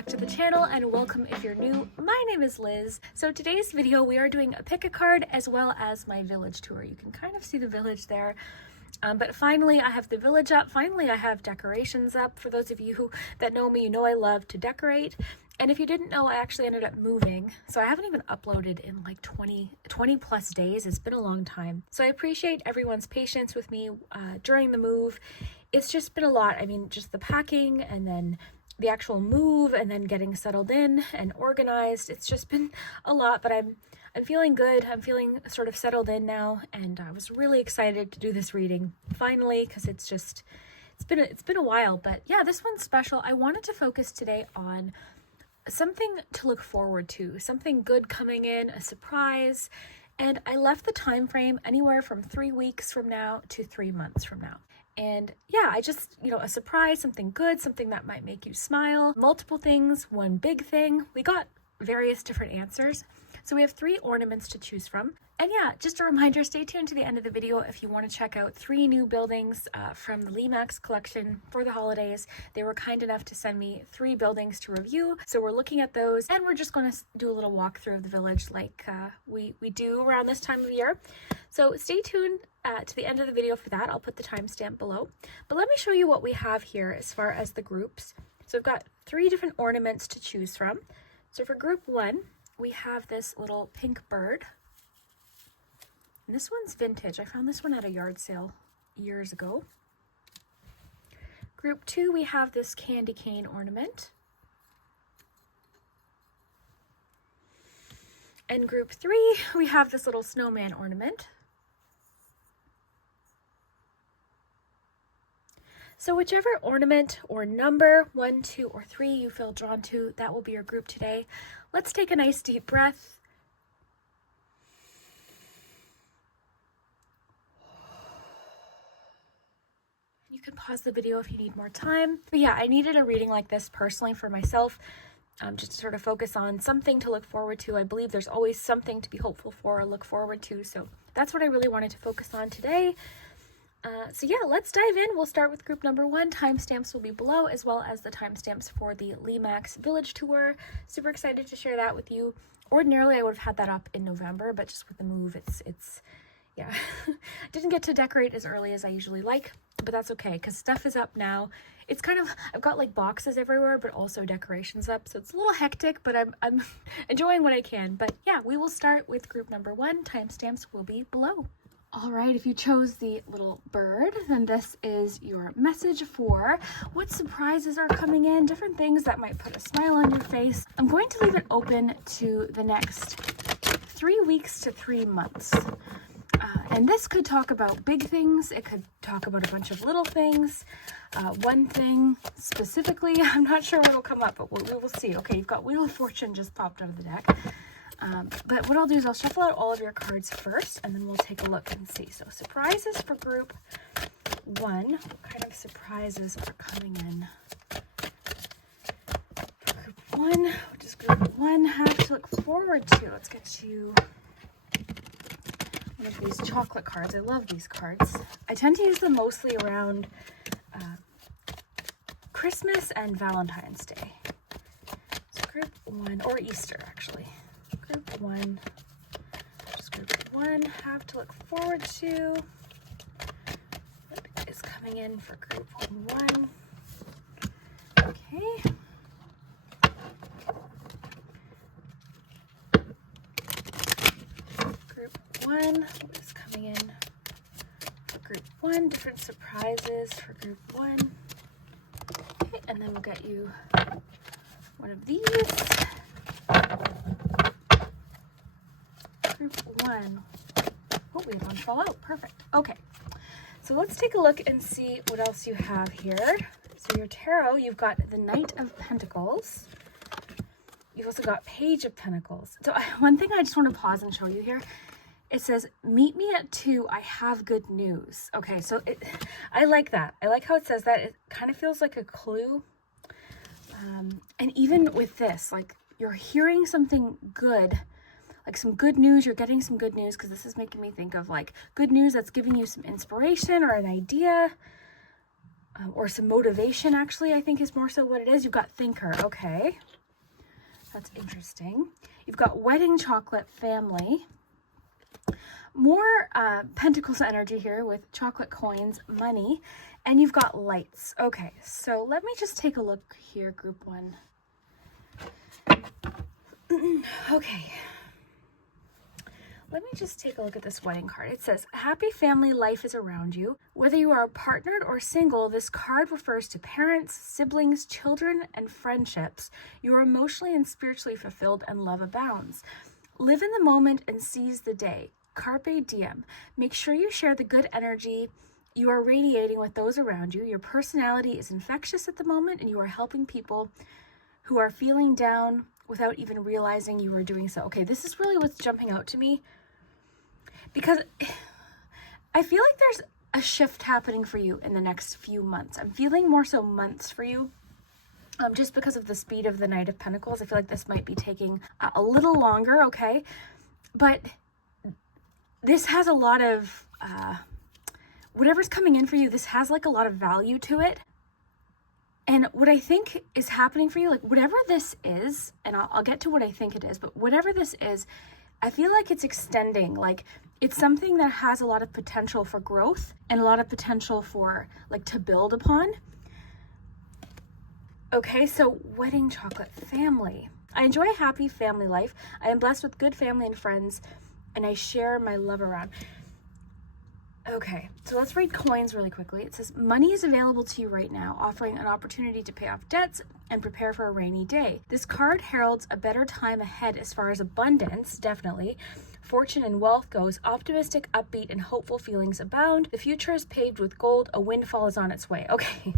back to the channel, and welcome if you're new. My name is Liz. So today's video we are doing a pick a card as well as my village tour. You can kind of see the village there. But finally I have the village up. Finally I have decorations up. For those of you that know me, you know I love to decorate. And if you didn't know, I actually ended up moving. So I haven't even uploaded in like 20 plus days. It's been a long time. So I appreciate everyone's patience with me during the move. It's just been a lot. I mean, just the packing and then the actual move and then getting settled in and organized. It's just been a lot, but I'm feeling good. I'm feeling sort of settled in now, and I was really excited to do this reading finally, because it's been a while. But yeah, this one's special. I wanted to focus today on something to look forward to, something good coming in, a surprise. And I left the time frame anywhere from 3 weeks from now to 3 months from now. And yeah, I just, a surprise, something good, something that might make you smile, multiple things, one big thing. We got various different answers. So we have 3 ornaments to choose from. And yeah, just a reminder, stay tuned to the end of the video if you want to check out 3 new buildings from the Lemax collection for the holidays. They were kind enough to send me 3 buildings to review. So we're looking at those, and we're just going to do a little walkthrough of the village like we do around this time of year. So stay tuned to the end of the video for that. I'll put the timestamp below. But let me show you what we have here as far as the groups. So I've got 3 different ornaments to choose from. So for group 1, we have this little pink bird. And this one's vintage. I found this one at a yard sale years ago. Group 2, we have this candy cane ornament. And group 3, we have this little snowman ornament. So whichever ornament or number, 1, 2, or 3 you feel drawn to, that will be your group today. Let's take a nice deep breath. You can pause the video if you need more time. But yeah, I needed a reading like this personally for myself, just to sort of focus on something to look forward to. I believe there's always something to be hopeful for or look forward to. So that's what I really wanted to focus on today. So yeah, let's dive in. We'll start with group number 1. Timestamps will be below, as well as the timestamps for the Lemax Village Tour. Super excited to share that with you. Ordinarily, I would have had that up in November, but just with the move, it's yeah. Didn't get to decorate as early as I usually like, but that's okay, because stuff is up now. It's kind of, I've got like boxes everywhere, but also decorations up, so it's a little hectic, but I'm enjoying what I can. But yeah, we will start with group number 1. Timestamps will be below. All right, if you chose the little bird, then this is your message for what surprises are coming in, different things that might put a smile on your face. I'm going to leave it open to the next 3 weeks to 3 months. And this could talk about big things. It could talk about a bunch of little things. One thing specifically, I'm not sure what will come up, but we will see. Okay, you've got Wheel of Fortune just popped out of the deck. But what I'll do is I'll shuffle out all of your cards first, and then we'll take a look and see. So surprises for group 1. What kind of surprises are coming in? For group 1, what does group 1 have to look forward to? Let's get you one of these chocolate cards. I love these cards. I tend to use them mostly around Christmas and Valentine's Day. So group 1, or Easter actually. Group 1, just group 1 have to look forward to. What is coming in for group 1? Okay. Group 1, what is coming in for group 1? Different surprises for group 1. Okay, and then we'll get you one of these. Group 1. Oh, we have one fall out. Perfect. Okay. So let's take a look and see what else you have here. So your tarot, you've got the Knight of Pentacles. You've also got Page of Pentacles. So one thing I just want to pause and show you here. It says, meet me at 2. I have good news. Okay, so I like that. I like how it says that. It kind of feels like a clue. And even with this, like you're hearing something good, like some good news, you're getting some good news, because this is making me think of like good news that's giving you some inspiration or an idea. or some motivation, actually, I think is more so what it is. You've got thinker. Okay. That's interesting. You've got wedding chocolate family. More pentacles energy here with chocolate coins, money, and you've got lights. Okay, so let me just take a look here, group one. Okay. Let me just take a look at this wedding card. It says, happy family life is around you. Whether you are partnered or single, this card refers to parents, siblings, children, and friendships. You are emotionally and spiritually fulfilled and love abounds. Live in the moment and seize the day. Carpe diem. Make sure you share the good energy you are radiating with those around you. Your personality is infectious at the moment, and you are helping people who are feeling down without even realizing you are doing so. Okay, this is really what's jumping out to me, because I feel like there's a shift happening for you in the next few months. I'm feeling more so months for you. Just because of the speed of the Knight of Pentacles, I feel like this might be taking a little longer, okay? But this has a lot of, whatever's coming in for you, this has like a lot of value to it. And what I think is happening for you, like whatever this is, and I'll get to what I think it is, but whatever this is, I feel like it's extending. Like it's something that has a lot of potential for growth and a lot of potential for like to build upon. Okay, so wedding chocolate family. I enjoy a happy family life. I am blessed with good family and friends, and I share my love around. Okay, so let's read coins really quickly. It says, money is available to you right now, offering an opportunity to pay off debts and prepare for a rainy day. This card heralds a better time ahead as far as abundance, definitely. Fortune and wealth goes. Optimistic, upbeat, and hopeful feelings abound. The future is paved with gold. A windfall is on its way. Okay.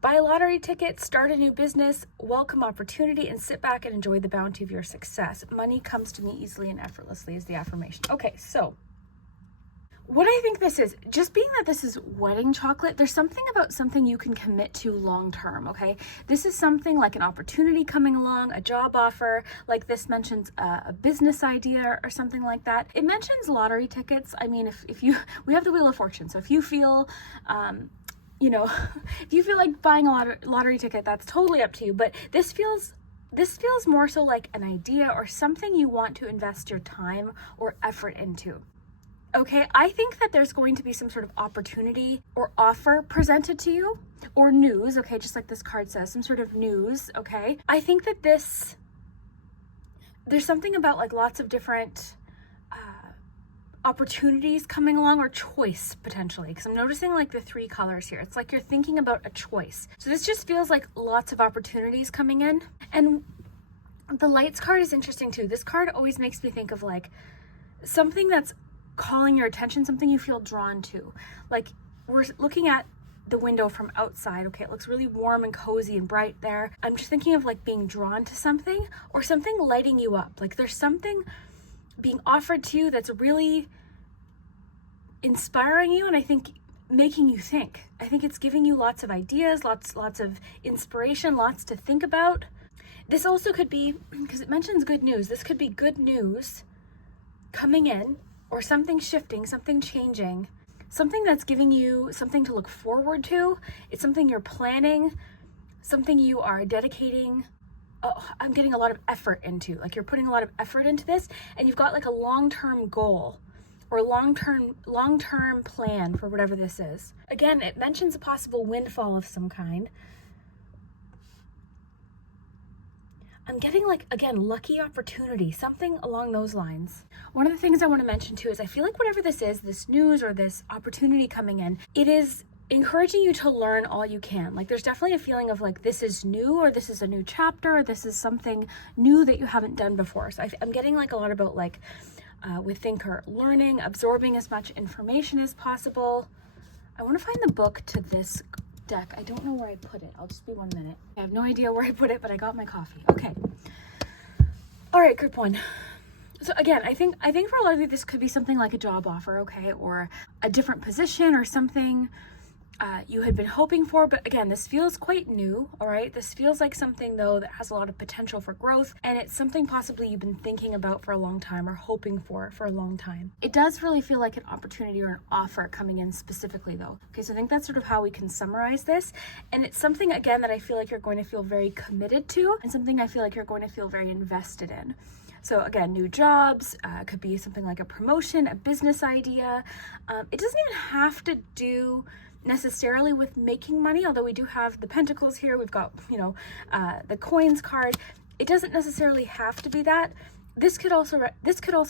Buy a lottery ticket, start a new business, welcome opportunity, and sit back and enjoy the bounty of your success. Money comes to me easily and effortlessly is the affirmation. Okay, so what I think this is, just being that this is wedding chocolate, there's something about something you can commit to long term, okay? This is something like an opportunity coming along, a job offer, like this mentions a business idea or something like that. It mentions lottery tickets. I mean, if you, we have the Wheel of Fortune, so if you feel, you know, if you feel like buying a lottery ticket, that's totally up to you. But this feels more so like an idea or something you want to invest your time or effort into. Okay, I think that there's going to be some sort of opportunity or offer presented to you, or news, okay, just like this card says, some sort of news, okay? I think that there's something about like lots of different opportunities coming along, or choice potentially, because I'm noticing like the three colors here. It's like you're thinking about a choice. So this just feels like lots of opportunities coming in. And the lights card is interesting too. This card always makes me think of like something that's calling your attention, something you feel drawn to. Like we're looking at the window from outside, okay, it looks really warm and cozy and bright there. I'm just thinking of like being drawn to something, or something lighting you up. Like there's something being offered to you that's really inspiring you, and I think making you think. I think it's giving you lots of ideas, lots of inspiration, lots to think about. This also could be, because it mentions good news, this could be good news coming in, or something shifting, something changing, something that's giving you something to look forward to. It's something you're planning, something you are dedicating. Oh, I'm getting a lot of effort into, like you're putting a lot of effort into this, and you've got like a long-term goal or long-term plan for whatever this is. Again, it mentions a possible windfall of some kind. I'm getting like, again, lucky opportunity, something along those lines. One of the things I want to mention too is I feel like whatever this is, this news or this opportunity coming in, it is encouraging you to learn all you can. Like there's definitely a feeling of like this is new, or this is a new chapter, or this is something new that you haven't done before. So I'm getting like a lot about like with thinker, learning, absorbing as much information as possible. I want to find the book to this deck. I don't know where I put it. I'll just be 1 minute. I have no idea where I put it, but I got my coffee. Okay. All right, group one. So again, I think for a lot of you, this could be something like a job offer, okay, or a different position or something. you had been hoping for. But again, this feels quite new, all right? This feels like something though that has a lot of potential for growth, and it's something possibly you've been thinking about for a long time or hoping for a long time. It does really feel like an opportunity or an offer coming in specifically though. Okay, so I think that's sort of how we can summarize this. And it's something, again, that I feel like you're going to feel very committed to, and something I feel like you're going to feel very invested in. So again, new jobs, could be something like a promotion, a business idea. It doesn't even have to do necessarily with making money, although we do have the pentacles here. We've got, the coins card. It doesn't necessarily have to be that. This could also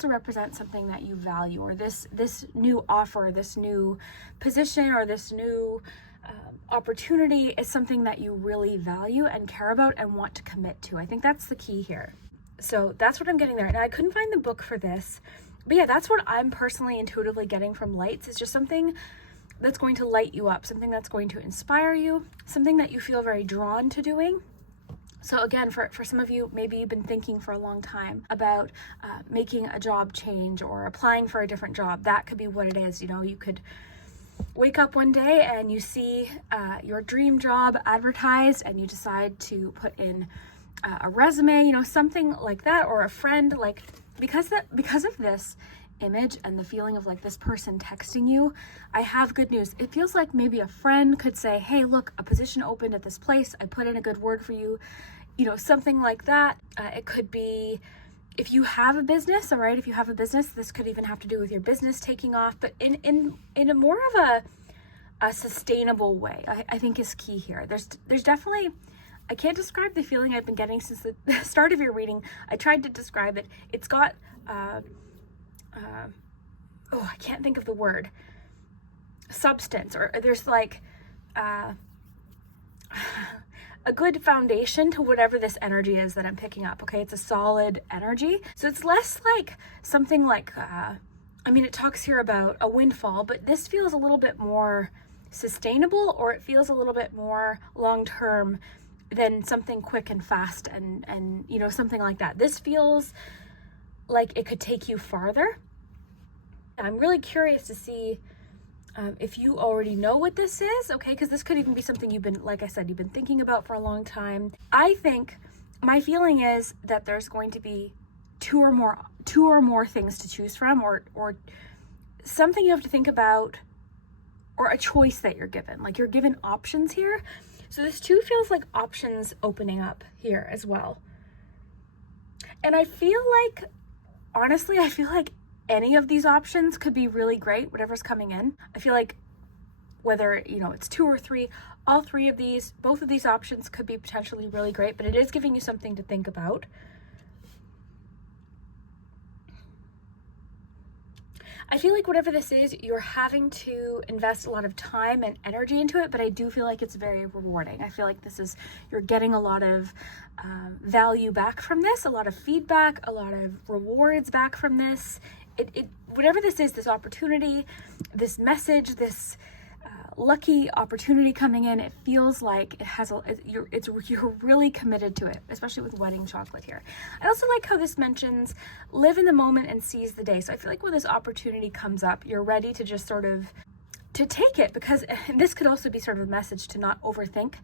represent something that you value, or this new offer, this new position, or this new opportunity is something that you really value and care about and want to commit to. I think that's the key here. So that's what I'm getting there. Now, I couldn't find the book for this, but yeah, that's what I'm personally intuitively getting from lights. It's just something that's going to light you up, something that's going to inspire you, something that you feel very drawn to doing. So again, for some of you, maybe you've been thinking for a long time about making a job change or applying for a different job. That could be what it is. You could wake up one day and you see your dream job advertised, and you decide to put in a resume, something like that, or a friend, like, because of this image and the feeling of like this person texting you, I have good news. It feels like maybe a friend could say, hey, look, a position opened at this place. I put in a good word for you, something like that. It could be if you have a business, all right? If you have a business, this could even have to do with your business taking off, but in a more of a sustainable way, I think is key here. There's definitely, I can't describe the feeling I've been getting since the start of your reading. I tried to describe it. It's got, I can't think of the word, substance, or there's like a good foundation to whatever this energy is that I'm picking up. Okay, it's a solid energy. So it's less like something like, it talks here about a windfall, but this feels a little bit more sustainable, or it feels a little bit more long-term than something quick and fast and something like that. This feels like it could take you farther. I'm really curious to see if you already know what this is, okay? Because this could even be something you've been, like I said, you've been thinking about for a long time. I think my feeling is that there's going to be two or more things to choose from, or something you have to think about, or a choice that you're given. Like, you're given options here. So this too feels like options opening up here as well. And I feel like, honestly, any of these options could be really great, whatever's coming in. I feel like whether, it's 2 or 3, all 3 of these, both of these options could be potentially really great, but it is giving you something to think about. I feel like whatever this is, you're having to invest a lot of time and energy into it, but I do feel like it's very rewarding. I feel like you're getting a lot of value back from this, a lot of feedback, a lot of rewards back from this. Whatever this is, this opportunity, this message, this lucky opportunity coming in, it feels like it has you're really committed to it, especially with wedding chocolate here. I also like how this mentions live in the moment and seize the day. So I feel like when this opportunity comes up, you're ready to just sort of to take it, because this could also be sort of a message to not overthink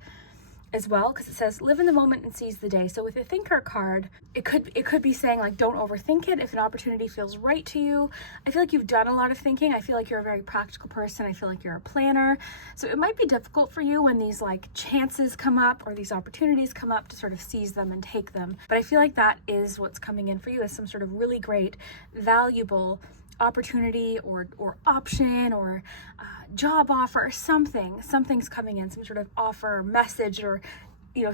as well, because it says live in the moment and seize the day. So with the thinker card, it could be saying like don't overthink it. If an opportunity feels right to you, I feel like you've done a lot of thinking. I feel like you're a very practical person. I feel like you're a planner. So it might be difficult for you when these like chances come up or these opportunities come up to sort of seize them and take them. But I feel like that is what's coming in for you, as some sort of really great, valuable opportunity or option or job offer or something's coming in, some sort of offer, message, or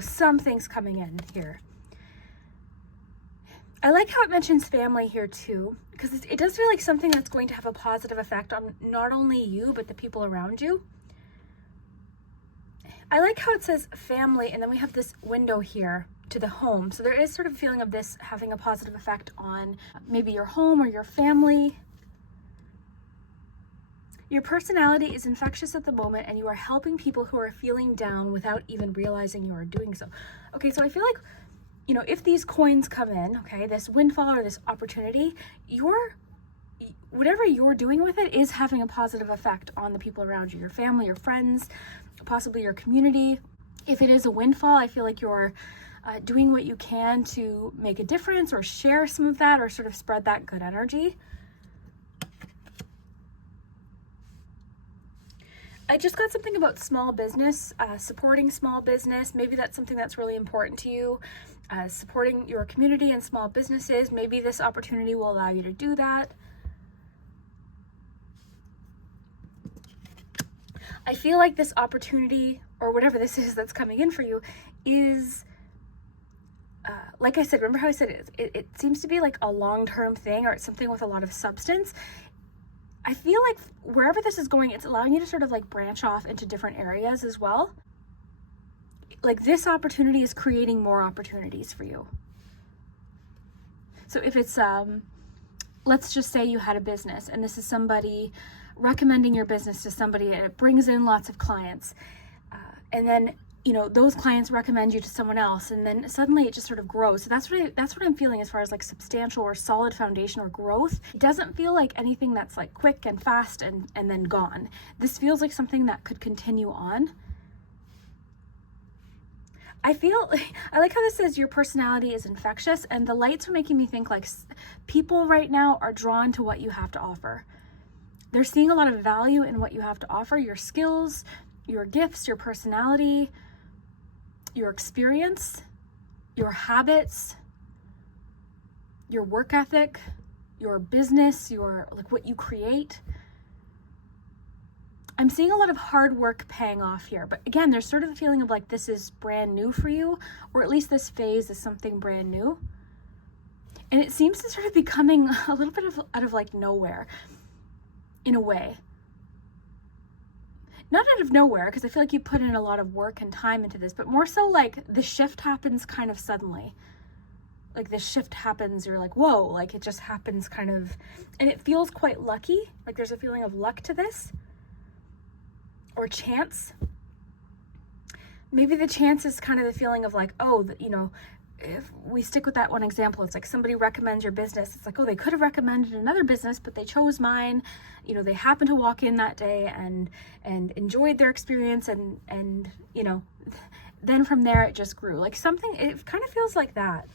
something's coming in here. I like how it mentions family here too, because it does feel like something that's going to have a positive effect on not only you but the people around you. I like how it says family, and then we have this window here to the home. So there is sort of a feeling of this having a positive effect on maybe your home or your family. Your personality is infectious at the moment, and you are helping people who are feeling down without even realizing you are doing so. Okay, so I feel like, if these coins come in, okay, this windfall or this opportunity, you're whatever you're doing with it is having a positive effect on the people around you, your family, your friends, possibly your community. If it is a windfall, I feel like you're doing what you can to make a difference or share some of that or sort of spread that good energy. I just got something about small business, supporting small business. Maybe that's something that's really important to you, supporting your community and small businesses. Maybe this opportunity will allow you to do that. I feel like this opportunity, or whatever this is that's coming in for you, is, like I said, remember how I said it seems to be like a long-term thing, or it's something with a lot of substance. I feel like wherever this is going, it's allowing you to sort of like branch off into different areas as well. Like this opportunity is creating more opportunities for you. So if it's, let's just say you had a business and this is somebody recommending your business to somebody and it brings in lots of clients. And then, you know, those clients recommend you to someone else, and then suddenly it just sort of grows. So that's what I'm feeling as far as like substantial or solid foundation or growth. It doesn't feel like anything that's like quick and fast and then gone. This feels like something that could continue on. I like how this says your personality is infectious, and the lights are making me think like people right now are drawn to what you have to offer. They're seeing a lot of value in what you have to offer, your skills, your gifts, your personality, your experience, your habits, your work ethic, your business, your like what you create. I'm seeing a lot of hard work paying off here, but again, there's sort of a feeling of like this is brand new for you, or at least this phase is something brand new. And it seems to sort of be coming a little bit out of like nowhere, in a way. Not out of nowhere, because I feel like you put in a lot of work and time into this, but more so like the shift happens kind of suddenly. Like this shift happens, you're like, whoa, like it just happens kind of, and it feels quite lucky. Like there's a feeling of luck to this, or chance. Maybe the chance is kind of the feeling of like, oh, you know, if we stick with that one example, it's like somebody recommends your business. It's like, oh, they could have recommended another business, but they chose mine. You know, they happened to walk in that day and enjoyed their experience, and you know, then from there it just grew. Like something, it kind of feels like that.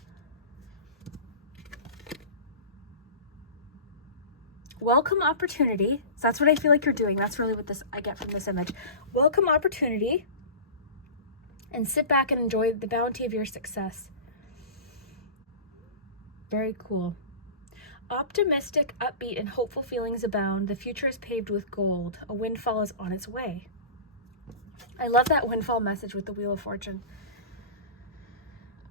Welcome opportunity. So that's what I feel like you're doing. That's really what I get from this image. Welcome opportunity, and sit back and enjoy the bounty of your success. Very cool. Optimistic, upbeat, and hopeful feelings abound. The future is paved with gold. A windfall is on its way. I love that windfall message with the Wheel of Fortune.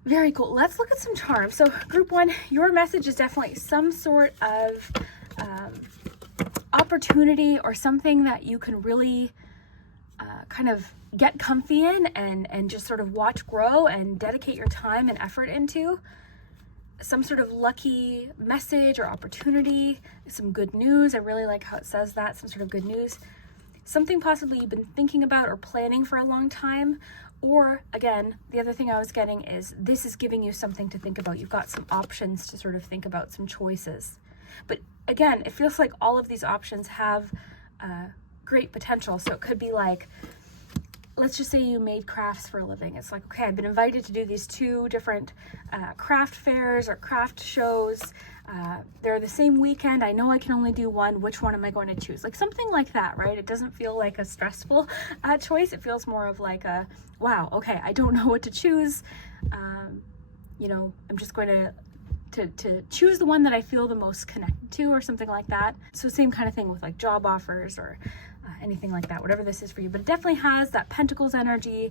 Very cool. Let's look at some charms. So group one, your message is definitely some sort of opportunity or something that you can really kind of get comfy in and just sort of watch grow and dedicate your time and effort into. Some sort of lucky message or opportunity, some good news. I really like how it says that, some sort of good news. Something possibly you've been thinking about or planning for a long time. Or again, the other thing I was getting is this is giving you something to think about. You've got some options to sort of think about, some choices. But again, it feels like all of these options have great potential. So it could be like, let's just say you made crafts for a living. It's like, okay, I've been invited to do these 2 different craft fairs or craft shows. They're the same weekend. I know I can only do one. Which one am I going to choose? Like something like that, right? It doesn't feel like a stressful choice. It feels more of like a, wow, okay, I don't know what to choose. You know, I'm just going to choose the one that I feel the most connected to, or something like that. So same kind of thing with like job offers or anything like that, whatever this is for you. But it definitely has that Pentacles energy.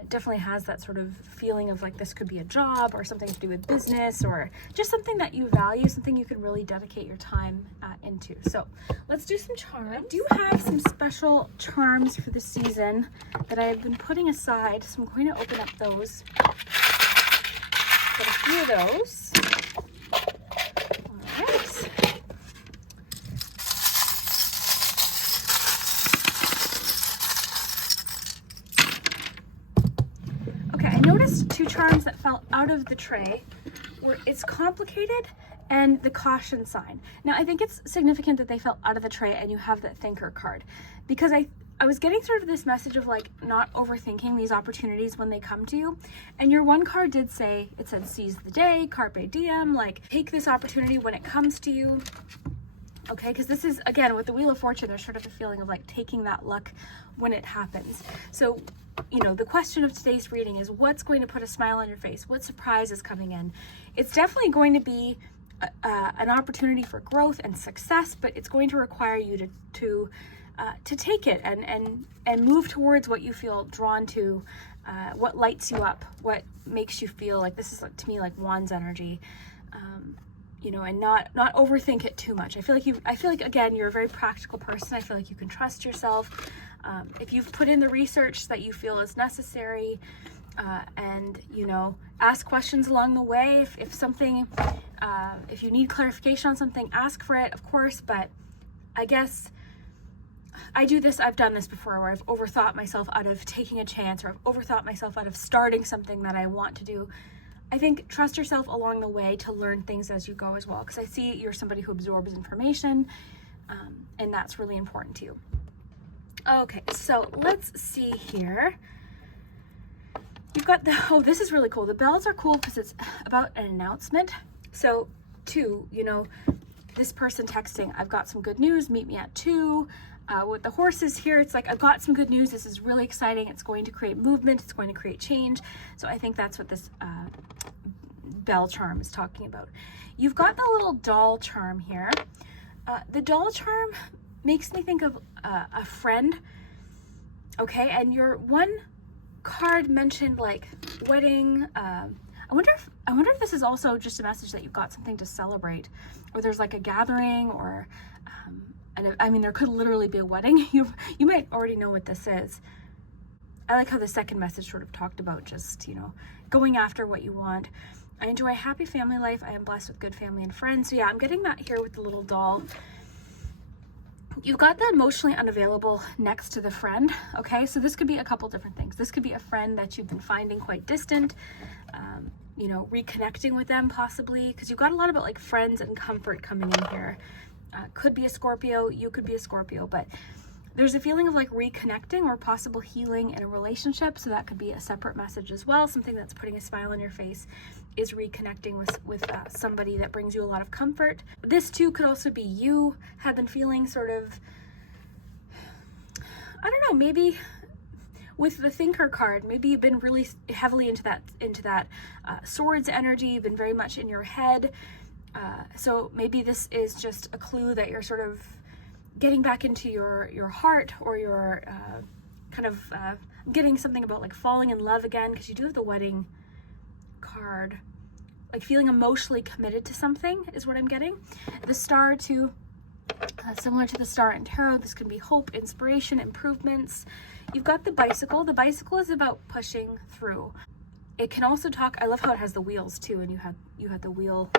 It definitely has that sort of feeling of like this could be a job or something to do with business, or just something that you value, something you can really dedicate your time into. So let's do some charms. I do have some special charms for the season that I've been putting aside, so I'm going to open up those. Got a few of those. All right. Okay, I noticed 2 charms that fell out of the tray where it's complicated and the caution sign. Now, I think it's significant that they fell out of the tray and you have that thinker card, because I was getting sort of this message of like not overthinking these opportunities when they come to you. And your one card did say, it said seize the day, carpe diem, like take this opportunity when it comes to you. Okay, because this is, again, with the Wheel of Fortune, there's sort of a feeling of like taking that luck when it happens. So, you know, the question of today's reading is what's going to put a smile on your face? What surprise is coming in? It's definitely going to be an opportunity for growth and success, but it's going to require you to take it and move towards what you feel drawn to, what lights you up, what makes you feel like this is, like, to me, like Wands energy. You know, and not overthink it too much. I feel like again, you're a very practical person. I feel like you can trust yourself. If you've put in the research that you feel is necessary, and, you know, ask questions along the way. If something, if you need clarification on something, ask for it, of course. But I guess I've done this before, where I've overthought myself out of taking a chance, or I've overthought myself out of starting something that I want to do. I think trust yourself along the way to learn things as you go as well, because I see you're somebody who absorbs information, and that's really important to you. Okay, so let's see here. You've got this is really cool. The bells are cool because it's about an announcement. So 2, you know, this person texting, I've got some good news, meet me at 2. With the horses here, it's like, I've got some good news. This is really exciting. It's going to create movement. It's going to create change. So I think that's what this bell charm is talking about. You've got the little doll charm here. The doll charm makes me think of a friend. Okay, and your one card mentioned like wedding. I wonder if this is also just a message that you've got something to celebrate, or there's like a gathering, or and I mean, there could literally be a wedding. You might already know what this is. I like how the second message sort of talked about just, you know, going after what you want. I enjoy a happy family life. I am blessed with good family and friends. So yeah, I'm getting that here with the little doll. You've got the emotionally unavailable next to the friend. Okay, so this could be a couple different things. This could be a friend that you've been finding quite distant, you know, reconnecting with them possibly, because you've got a lot about like friends and comfort coming in here. Could be a Scorpio, you could be a Scorpio, but there's a feeling of like reconnecting or possible healing in a relationship. So that could be a separate message as well. Something that's putting a smile on your face is reconnecting with somebody that brings you a lot of comfort. This too could also be you have been feeling sort of, I don't know, maybe with the thinker card, maybe you've been really heavily into that swords energy. You've been very much in your head. So maybe this is just a clue that you're sort of getting back into your heart, or your kind of getting something about like falling in love again, because you do have the wedding card. Like feeling emotionally committed to something is what I'm getting. The star too, similar to the star in tarot, this can be hope, inspiration, improvements. You've got the bicycle. The bicycle is about pushing through. It can also talk, I love how it has the wheels too, and you had the wheel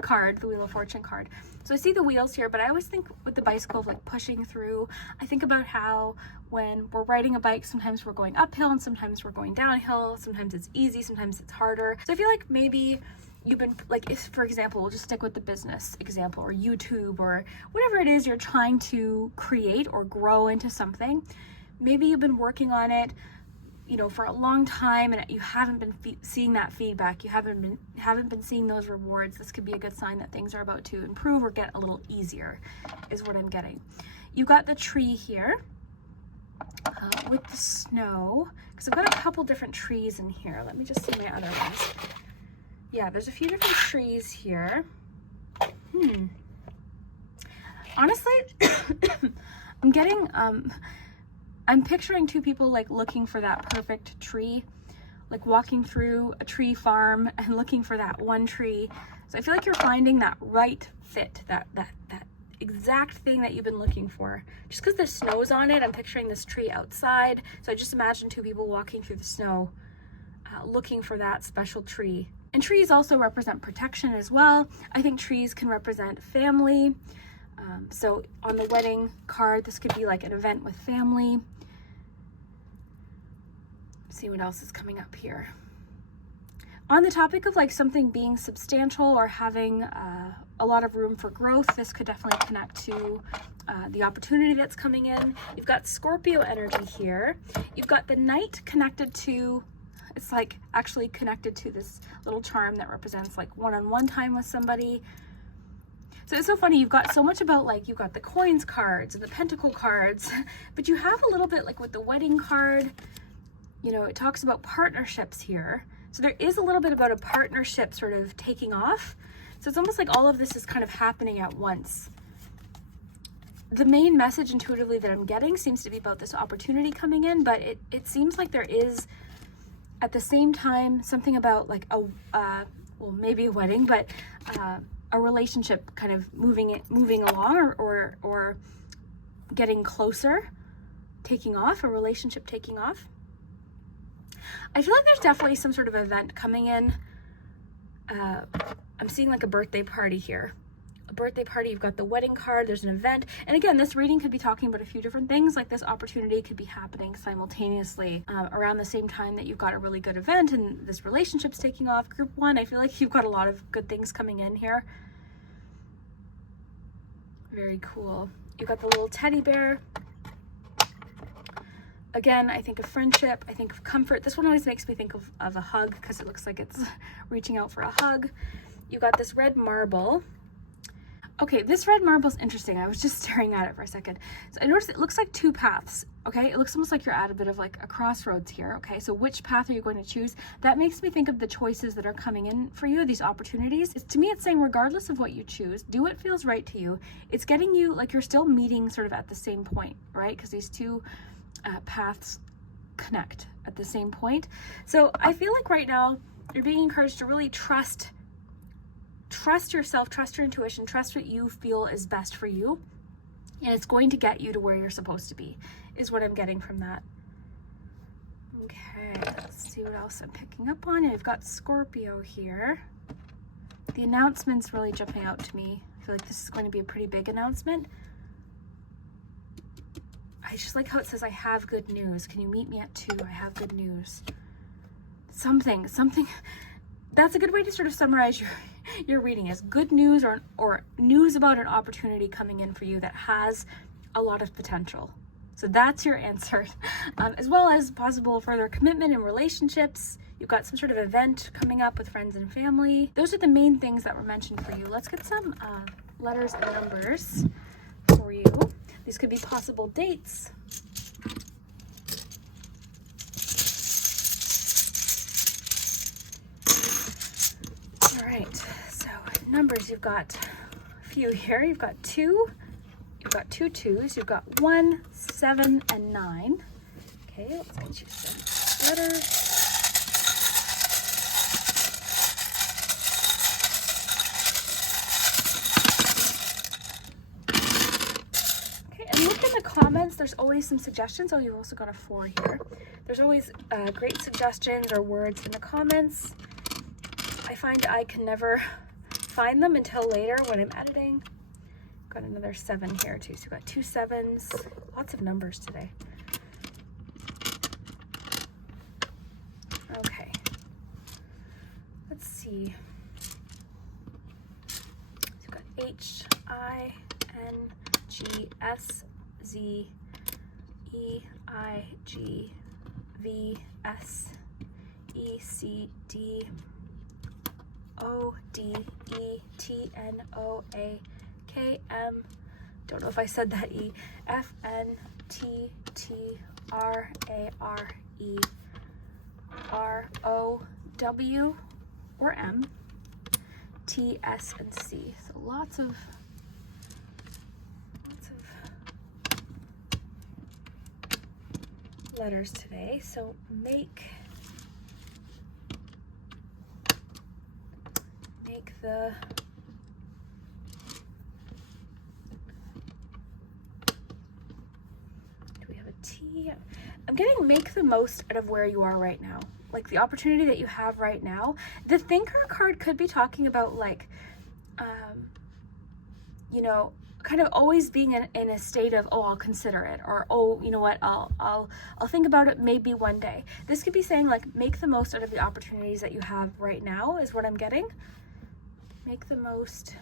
card, the Wheel of Fortune card. So I see the wheels here, but I always think with the bicycle of like pushing through. I think about how when we're riding a bike, sometimes we're going uphill and sometimes we're going downhill. Sometimes it's easy, sometimes it's harder. So I feel like maybe you've been like, if for example, we'll just stick with the business example, or YouTube, or whatever it is you're trying to create or grow into something. Maybe you've been working on it, you know, for a long time, and you haven't been seeing that feedback. You haven't been seeing those rewards. This could be a good sign that things are about to improve or get a little easier, is what I'm getting. You've got the tree here with the snow, because I've got a couple different trees in here. Let me just see my other ones. Yeah, there's a few different trees here. Honestly, I'm getting I'm picturing two people like looking for that perfect tree, like walking through a tree farm and looking for that one tree. So I feel like you're finding that right fit, that exact thing that you've been looking for. Just because the snow's on it, I'm picturing this tree outside. So I just imagine two people walking through the snow, looking for that special tree. And trees also represent protection as well. I think trees can represent family. So on the wedding card, this could be like an event with family. See what else is coming up here. On the topic of like something being substantial or having a lot of room for growth, this could definitely connect to the opportunity that's coming in. You've got Scorpio energy here. You've got the Knight connected to, it's like actually connected to this little charm that represents like one-on-one time with somebody. So it's so funny, you've got so much about like, you've got the coins cards and the pentacle cards, but you have a little bit like with the wedding card, you know, it talks about partnerships here. So there is a little bit about a partnership sort of taking off. So it's almost like all of this is kind of happening at once. The main message intuitively that I'm getting seems to be about this opportunity coming in, but it seems like there is at the same time something about like a, well, maybe a wedding, but a relationship kind of moving along or getting closer, taking off, a relationship taking off. I feel like there's definitely some sort of event coming in. I'm seeing like a birthday party here. A birthday party, you've got the wedding card, there's an event. And again, this reading could be talking about a few different things, like this opportunity could be happening simultaneously around the same time that you've got a really good event and this relationship's taking off. Group one, I feel like you've got a lot of good things coming in here. Very cool. You've got the little teddy bear. Again, I think of friendship, I think of comfort. This one always makes me think of a hug because it looks like it's reaching out for a hug. You've got this red marble. Okay, this red marble's interesting. I was just staring at it for a second. So I noticed it looks like two paths, okay? It looks almost like you're at a bit of like a crossroads here, okay? So which path are you going to choose? That makes me think of the choices that are coming in for you, these opportunities. To me, it's saying regardless of what you choose, do what feels right to you. It's getting you, like you're still meeting sort of at the same point, right? Because these two paths connect at the same point. So I feel like right now you're being encouraged to really trust yourself, trust your intuition, trust what you feel is best for you, and it's going to get you to where you're supposed to be, is what I'm getting from that. Okay, let's see what else I'm picking up on. And we've got Scorpio here. The announcement's really jumping out to me. I feel like this is going to be a pretty big announcement. I just like how it says, I have good news. Can you meet me at 2? I have good news. Something. That's a good way to sort of summarize your reading, is good news or news about an opportunity coming in for you that has a lot of potential. So that's your answer. As well as possible further commitment in relationships. You've got some sort of event coming up with friends and family. Those are the main things that were mentioned for you. Let's get some letters and numbers for you. These could be possible dates. All right, so numbers, you've got a few here. You've got 2, you've got 2 2s, you've got 1, 7, and 9. Okay, let's get you some letters. Comments, there's always some suggestions. Oh, you've also got a 4 here. There's always great suggestions or words in the comments. I find I can never find them until later when I'm editing. Got another 7 here too. So we've got 2 7s. Lots of numbers today. Okay. Let's see. So we've got H, I, N, G, S, Z, E, I, G, V, S, E, C, D, O, D, E, T, N, O, A, K, M, don't know if I said that E, F, N, T, T, R, A, R, E, R, O, W, or M, T, S, and C. So lots of letters today. So make the do we have a T? I'm getting make the most out of where you are right now, like the opportunity that you have right now. The Thinker card could be talking about like you know, kind of always being in a state of, oh, I'll consider it, or, oh, you know what, I'll think about it maybe one day. This could be saying like, make the most out of the opportunities that you have right now, is what I'm getting. Make the most.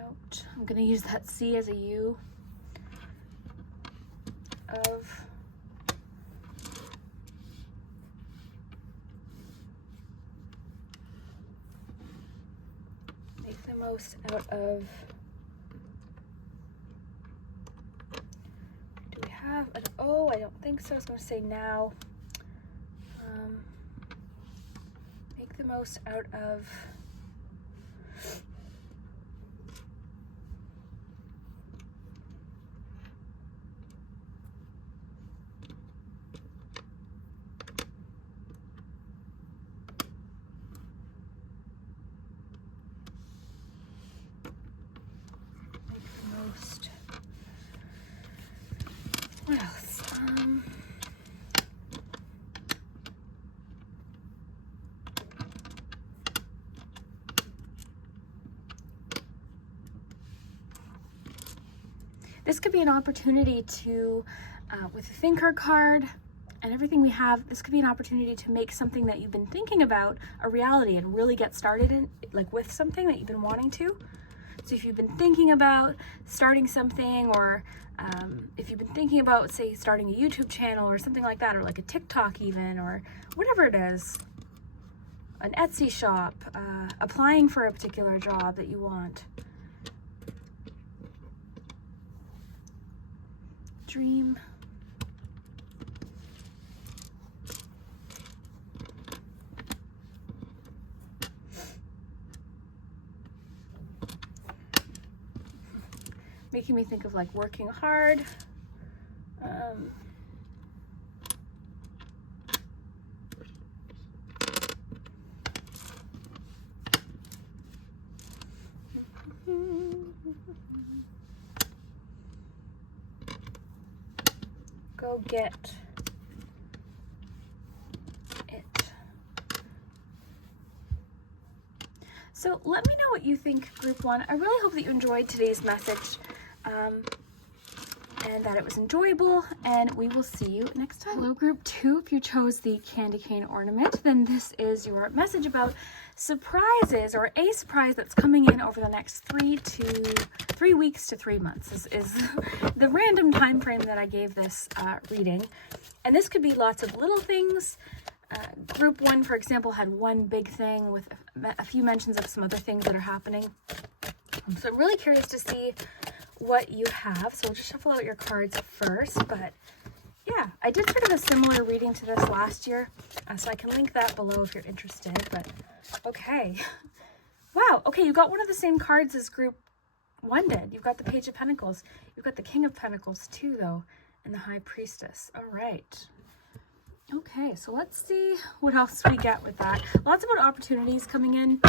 Out. I'm gonna use that C as a U. Of make the most out of. Do we have an O? I don't think so. I was going to say now. Make the most out of. What else? This could be an opportunity to, with the thinker card and everything we have, this could be an opportunity to make something that you've been thinking about a reality and really get started in, like with something that you've been wanting to. So if you've been thinking about starting something, or if you've been thinking about, say, starting a YouTube channel or something like that, or like a TikTok even, or whatever it is, an Etsy shop, applying for a particular job that you want. Dream. Making me think of like working hard. Go get it. So let me know what you think, Group 1. I really hope that you enjoyed today's message. And that it was enjoyable, and we will see you next time. Hello, Group 2. If you chose the candy cane ornament, then this is your message about surprises, or a surprise that's coming in over the next 3 weeks to 3 months is the random time frame that I gave this reading. And this could be lots of little things. Group 1, for example, had one big thing with a few mentions of some other things that are happening. So I'm really curious to see what you have. So we'll just shuffle out your cards first. But yeah, I did sort of a similar reading to this last year, so I can link that below if you're interested. But okay. Wow. Okay, you got one of the same cards as Group 1 did. You've got the Page of Pentacles. You've got the King of Pentacles too, though, and the High Priestess. All right. Okay, so let's see what else we get with that. Lots about opportunities coming in,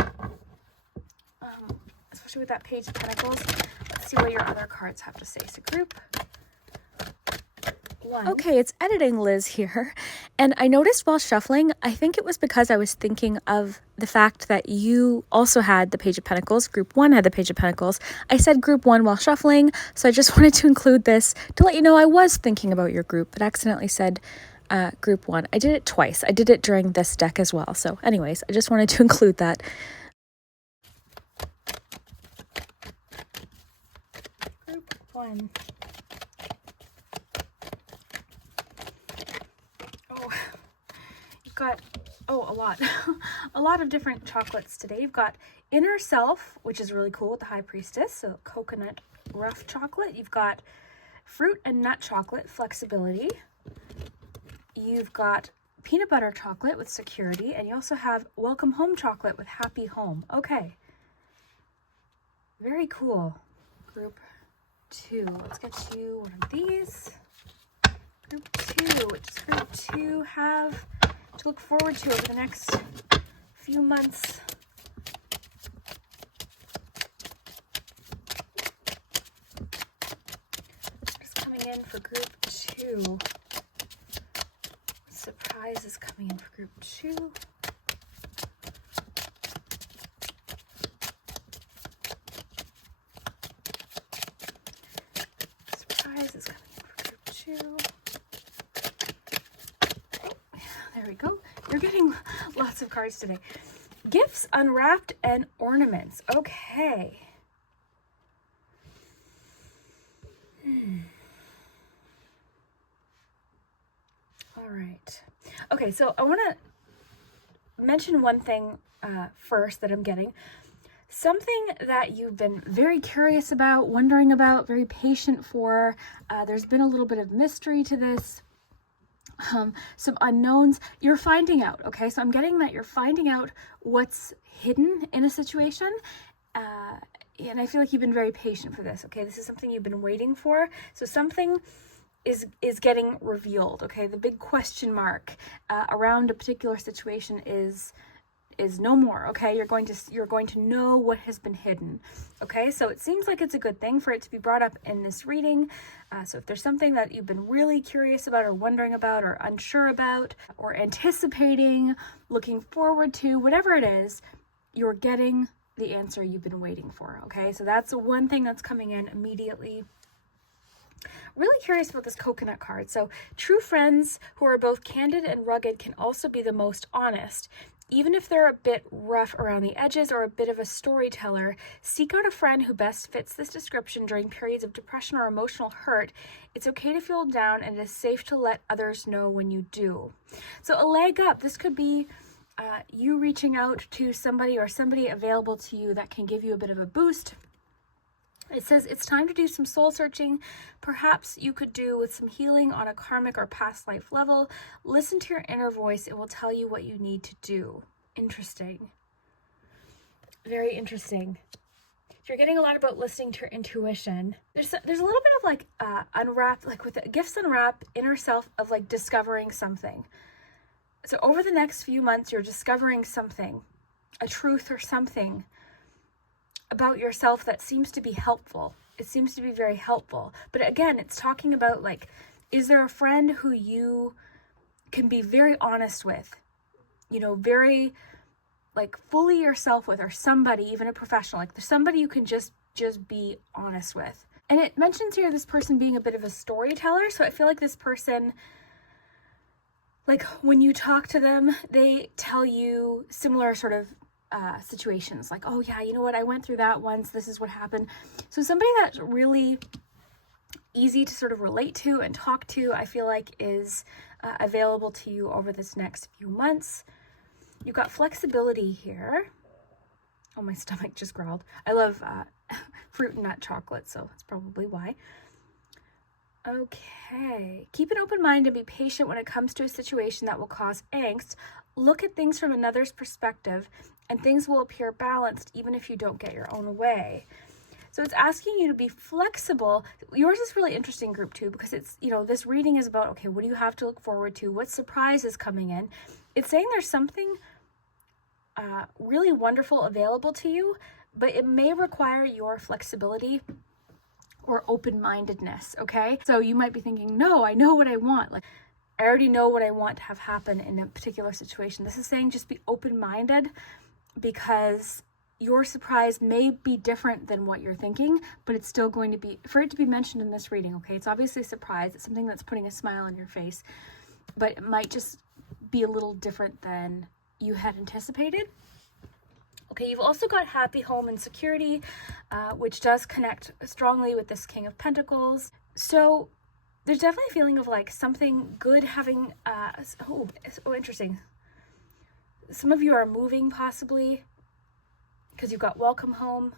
especially with that Page of Pentacles. Let's see what your other cards have to say. So Group 1. Okay, it's Editing Liz here. And I noticed while shuffling, I think it was because I was thinking of the fact that you also had the Page of Pentacles. Group 1 had the Page of Pentacles. I said Group 1 while shuffling, so I just wanted to include this to let you know I was thinking about your group, but accidentally said Group 1. I did it twice. I did it during this deck as well. So anyways, I just wanted to include that. Group 1. Oh, you've got, a lot. A lot of different chocolates today. You've got Inner Self, which is really cool with the High Priestess. So coconut rough chocolate. You've got Fruit and Nut Chocolate, Flexibility. You've got Peanut Butter Chocolate with Security. And you also have Welcome Home Chocolate with Happy Home. Okay. Very cool. Group 2. Let's get you one of these. Group 2. What does Group 2 have to look forward to over the next few months? Just coming in for Group 2. 2? Surprise is coming in for group 2. Surprise is coming in for group 2. There we go. You're getting lots of cards today. Gifts unwrapped and ornaments. Okay. All right. Okay, so I want to mention one thing first that I'm getting. Something that you've been very curious about, wondering about, very patient for. There's been a little bit of mystery to this. Some unknowns. You're finding out, okay? So I'm getting that you're finding out what's hidden in a situation. And I feel like you've been very patient for this, okay? This is something you've been waiting for. So something is getting revealed, okay? The big question mark around a particular situation is no more, okay? You're going to know what has been hidden, okay? So it seems like it's a good thing for it to be brought up in this reading. So if there's something that you've been really curious about or wondering about or unsure about or anticipating, looking forward to, whatever it is, you're getting the answer you've been waiting for, okay? So that's the one thing that's coming in immediately. Really curious about this coconut card. So true friends who are both candid and rugged can also be the most honest. Even if they're a bit rough around the edges or a bit of a storyteller, seek out a friend who best fits this description during periods of depression or emotional hurt. It's okay to feel down, and it is safe to let others know when you do. So a leg up. This could be you reaching out to somebody or somebody available to you that can give you a bit of a boost. It says it's time to do some soul searching. Perhaps you could do with some healing on a karmic or past life level. Listen to your inner voice. It will tell you what you need to do. Interesting. Very interesting. You're getting a lot about listening to your intuition. There's a little bit of like unwrap, like with the gifts unwrap, inner self of like discovering something. So over the next few months, you're discovering something, a truth or something about yourself that seems to be helpful. It seems to be very helpful. But again, it's talking about like, is there a friend who you can be very honest with? You know, very like fully yourself with, or somebody, even a professional, like there's somebody you can just be honest with. And it mentions here this person being a bit of a storyteller. So I feel like this person, like when you talk to them, they tell you similar sort of situations, like, oh yeah, you know what, I went through that once, this is what happened. So somebody that's really easy to sort of relate to and talk to, I feel like is available to you over this next few months. You've got flexibility here. Oh, my stomach just growled. I love fruit and nut chocolate, so that's probably why. Okay, keep an open mind and be patient when it comes to a situation that will cause angst. Look at things from another's perspective, and things will appear balanced even if you don't get your own way. So it's asking you to be flexible. Yours is really interesting, group 2, because it's, you know, this reading is about, okay, what do you have to look forward to? What surprise is coming in? It's saying there's something really wonderful available to you, but it may require your flexibility or open-mindedness, okay? So you might be thinking, no, I know what I want. Like, I already know what I want to have happen in a particular situation. This is saying just be open-minded, because your surprise may be different than what you're thinking, but it's still going to be, for it to be mentioned in this reading, okay? It's obviously a surprise. It's something that's putting a smile on your face, but it might just be a little different than you had anticipated. Okay, you've also got happy home and security, which does connect strongly with this King of Pentacles. So there's definitely a feeling of like something good having, interesting. Some of you are moving possibly because you've got welcome home.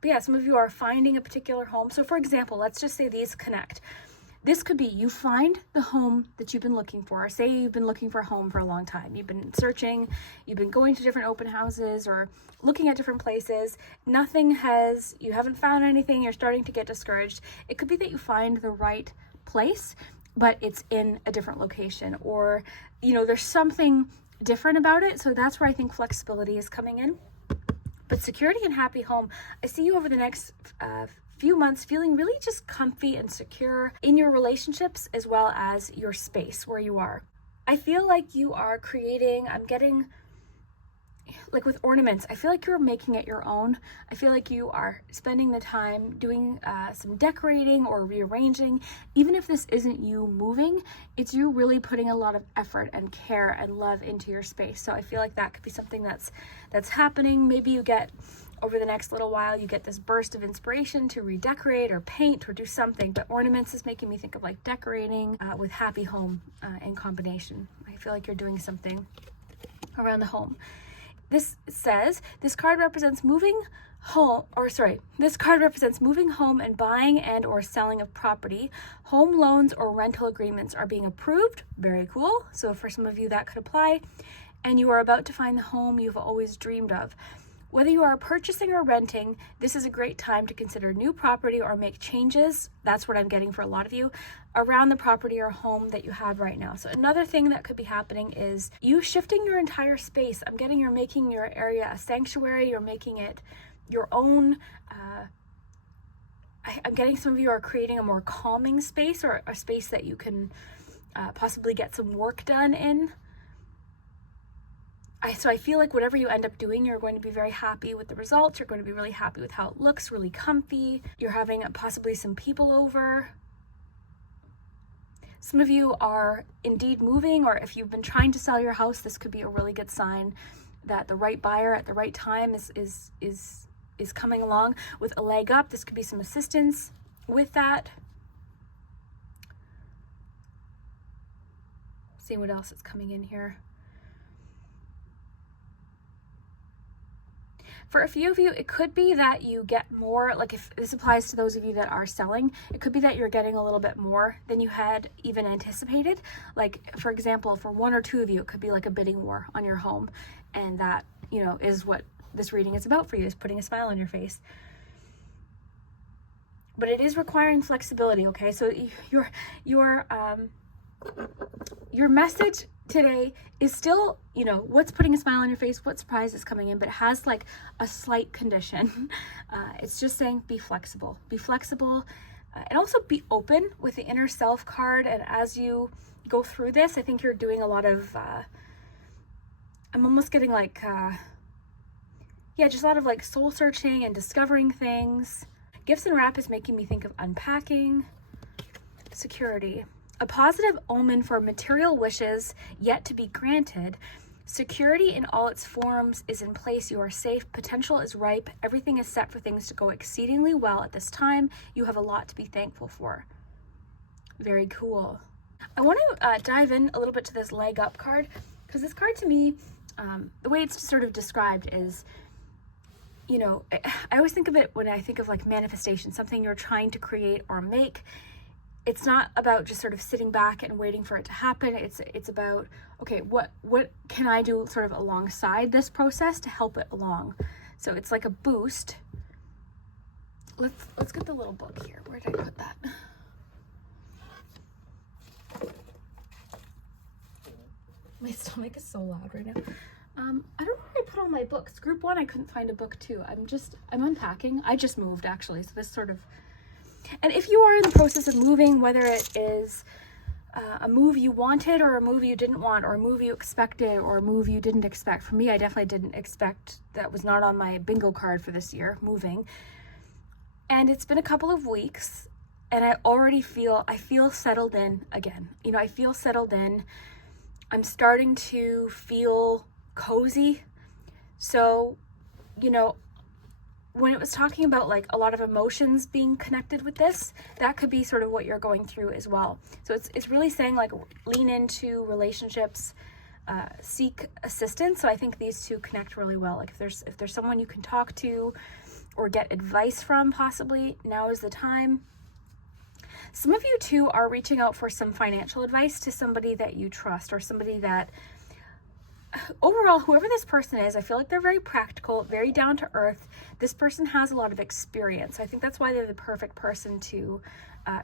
But yeah, some of you are finding a particular home. So for example, let's just say these connect. This could be you find the home that you've been looking for. Say you've been looking for a home for a long time. You've been searching, you've been going to different open houses or looking at different places. You haven't found anything, you're starting to get discouraged. It could be that you find the right place, but it's in a different location, or, you know, there's something different about it. So that's where I think flexibility is coming in. But security and happy home, I see you over the next few months feeling really just comfy and secure in your relationships as well as your space where you are. I feel like you are creating, I'm getting, like with ornaments, I feel like you're making it your own. I feel like you are spending the time doing some decorating or rearranging. Even if this isn't you moving, it's you really putting a lot of effort and care and love into your space. So I feel like that could be something that's happening. Maybe you get, over the next little while, you get this burst of inspiration to redecorate or paint or do something. But ornaments is making me think of like decorating with happy home in combination. I feel like you're doing something around the home. This says, this card represents moving home and buying and or selling of property. Home loans or rental agreements are being approved. Very cool. So for some of you that could apply. And you are about to find the home you've always dreamed of. Whether you are purchasing or renting, this is a great time to consider new property or make changes. That's what I'm getting for a lot of you around the property or home that you have right now. So another thing that could be happening is you shifting your entire space. I'm getting you're making your area a sanctuary. You're making it your own. I'm getting some of you are creating a more calming space or a space that you can possibly get some work done in. So I feel like whatever you end up doing, you're going to be very happy with the results. You're going to be really happy with how it looks, really comfy. You're having possibly some people over. Some of you are indeed moving, or if you've been trying to sell your house, this could be a really good sign that the right buyer at the right time is coming along with a leg up. This could be some assistance with that. See what else is coming in here. For a few of you, it could be that you get more, like if this applies to those of you that are selling, it could be that you're getting a little bit more than you had even anticipated. Like, for example, for one or two of you, it could be like a bidding war on your home. And that, you know, is what this reading is about for you, is putting a smile on your face. But it is requiring flexibility, okay? So your message today is still, you know, what's putting a smile on your face, what surprise is coming in, but it has like a slight condition. It's just saying be flexible, and also be open with the inner self card. And as you go through this, I think you're doing a lot of, I'm almost getting like, just a lot of like soul searching and discovering things. Gifts and wrap is making me think of unpacking. Security. A positive omen for material wishes yet to be granted. Security in all its forms is in place. You are safe. Potential is ripe. Everything is set for things to go exceedingly well at this time. You have a lot to be thankful for. Very cool. I want to dive in a little bit to this leg up card, because this card to me, the way it's sort of described is, you know, I always think of it when I think of like manifestation, something you're trying to create or make. It's not about just sort of sitting back and waiting for it to happen. It's about, okay, what can I do sort of alongside this process to help it along? So it's like a boost. Let's get the little book here. Where did I put that? My stomach is so loud right now. I don't know where I put all my books. Group 1, I couldn't find a book too. I'm unpacking. I just moved actually, so this sort of. And if you are in the process of moving, whether it is a move you wanted or a move you didn't want, or a move you expected or a move you didn't expect. For me, I definitely didn't expect, that was not on my bingo card for this year, moving. And it's been a couple of weeks and I already feel settled in again. You know, I feel settled in. I'm starting to feel cozy. So, you know, when it was talking about like a lot of emotions being connected with this, that could be sort of what you're going through as well. So it's really saying like lean into relationships, seek assistance. So I think these two connect really well. Like if there's someone you can talk to or get advice from, possibly now is the time. Some of you too are reaching out for some financial advice to somebody that you trust, or somebody that, overall, whoever this person is, I feel like they're very practical, very down to earth. This person has a lot of experience. I think that's why they're the perfect person to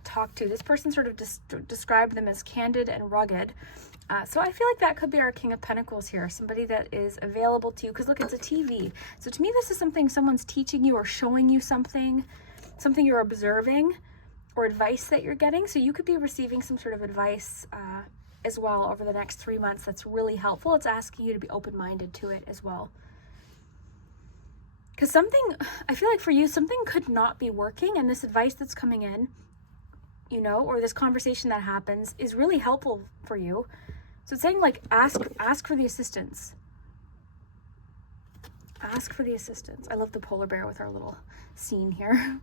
talk to. This person sort of described them as candid and rugged. So I feel like that could be our King of Pentacles here, somebody that is available to you. Because look, it's a TV. So to me, this is something someone's teaching you or showing you something. something you're observing or advice that you're getting. So you could be receiving some sort of advice as well over the next 3 months that's really helpful. It's asking you to be open-minded to it as well. Because I feel like for you, something could not be working, and this advice that's coming in, you know, or this conversation that happens is really helpful for you. So it's saying like, ask for the assistance. Ask for the assistance. I love the polar bear with our little scene here.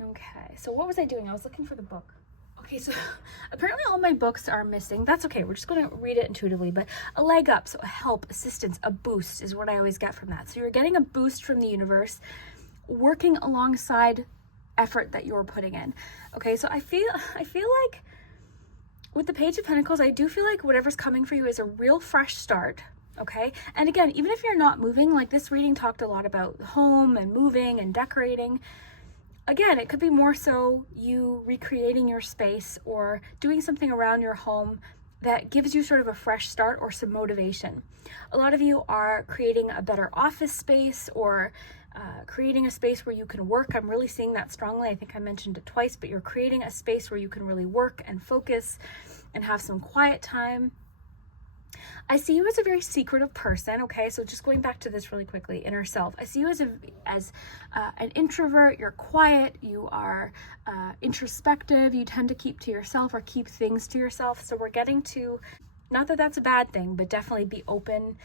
Okay, so what was I doing? I was looking for the book. Okay, so apparently all my books are missing. That's okay, we're just going to read it intuitively. But a leg up, so a help, assistance, a boost is what I always get from that. So you're getting a boost from the universe, working alongside effort that you're putting in. Okay, so I feel like with the Page of Pentacles, I do feel like whatever's coming for you is a real fresh start. Okay, and again, even if you're not moving, like this reading talked a lot about home and moving and decorating. Again, it could be more so you recreating your space or doing something around your home that gives you sort of a fresh start or some motivation. A lot of you are creating a better office space or creating a space where you can work. I'm really seeing that strongly. I think I mentioned it twice, but you're creating a space where you can really work and focus and have some quiet time. I see you as a very secretive person, okay? So just going back to this really quickly, inner self. I see you as an introvert. You're quiet. You are introspective. You tend to keep to yourself or keep things to yourself. So we're getting to, not that that's a bad thing, but definitely be open.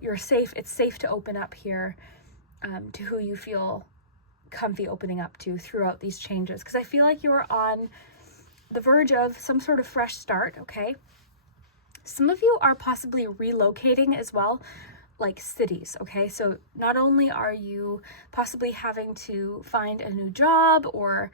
You're safe. It's safe to open up here to who you feel comfy opening up to throughout these changes. Because I feel like you are on the verge of some sort of fresh start, okay? Some of you are possibly relocating as well, like cities, okay? So not only are you possibly having to find a new job or,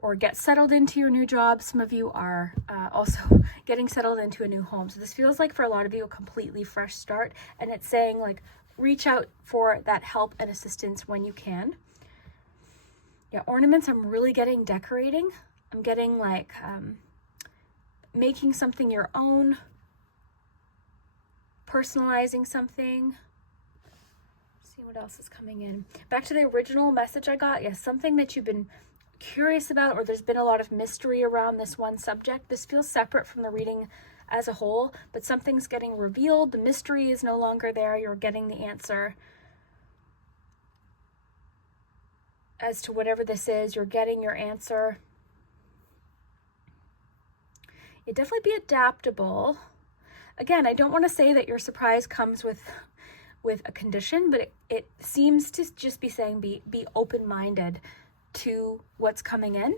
or get settled into your new job, some of you are also getting settled into a new home. So this feels like for a lot of you a completely fresh start, and it's saying like, reach out for that help and assistance when you can. Yeah, ornaments, I'm really getting decorating. I'm getting like, making something your own, personalizing something. Let's see what else is coming in. Back to the original message I got. Yes, something that you've been curious about, or there's been a lot of mystery around this one subject. This feels separate from the reading as a whole, but something's getting revealed. The mystery is no longer there. You're getting the answer as to whatever this is. You're getting your answer. You definitely be adaptable. Again, I don't want to say that your surprise comes with a condition, but it seems to just be saying be open-minded to what's coming in.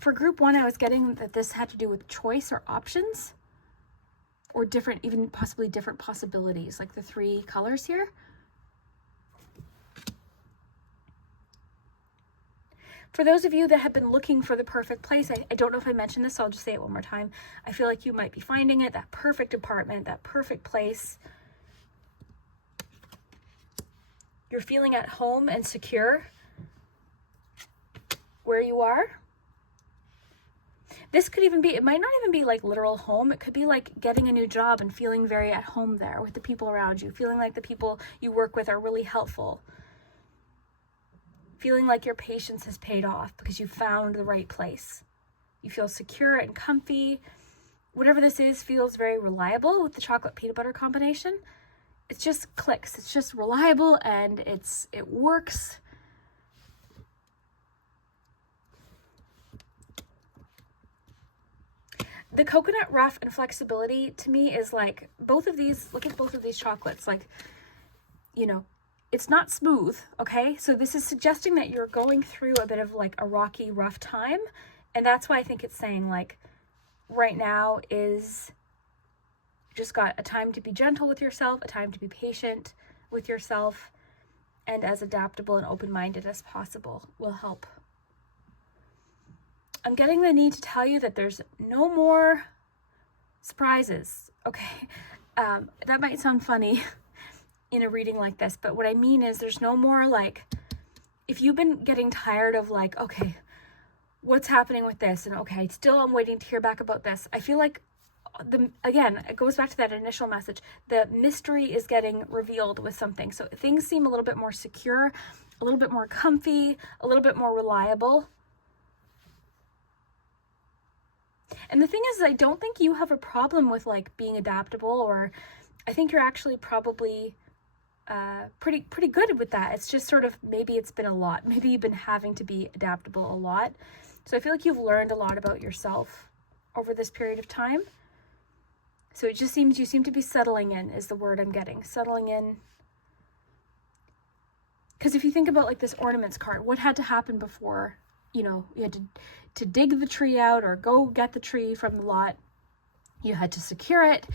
For group 1, I was getting that this had to do with choice or options or different, even possibly different possibilities, like the 3 colors here. For those of you that have been looking for the perfect place, I don't know if I mentioned this, so I'll just say it one more time. I feel like you might be finding it, that perfect apartment, that perfect place. You're feeling at home and secure where you are. This could even be, it might not even be like literal home. It could be like getting a new job and feeling very at home there with the people around you, feeling like the people you work with are really helpful. Feeling like your patience has paid off because you found the right place. You feel secure and comfy. Whatever this is feels very reliable with the chocolate peanut butter combination. It just clicks. It's just reliable and it works. The coconut rough and flexibility to me is like both of these, look at both of these chocolates, like, you know, it's not smooth, okay? So this is suggesting that you're going through a bit of like a rocky, rough time. And that's why I think it's saying like right now is just got a time to be gentle with yourself, a time to be patient with yourself, and as adaptable and open-minded as possible will help. I'm getting the need to tell you that there's no more surprises, okay? That might sound funny in a reading like this, but what I mean is there's no more like, if you've been getting tired of like, okay, what's happening with this? And okay, still I'm waiting to hear back about this. I feel like again, it goes back to that initial message. The mystery is getting revealed with something. So things seem a little bit more secure, a little bit more comfy, a little bit more reliable. And the thing is, I don't think you have a problem with like being adaptable, or I think you're actually probably pretty good with that. It's just sort of, maybe it's been a lot. Maybe you've been having to be adaptable a lot. So I feel like you've learned a lot about yourself over this period of time. So it just seems you seem to be settling in is the word I'm getting. Settling in. Because if you think about like this ornaments card, what had to happen before, you know, you had to dig the tree out or go get the tree from the lot. You had to secure it.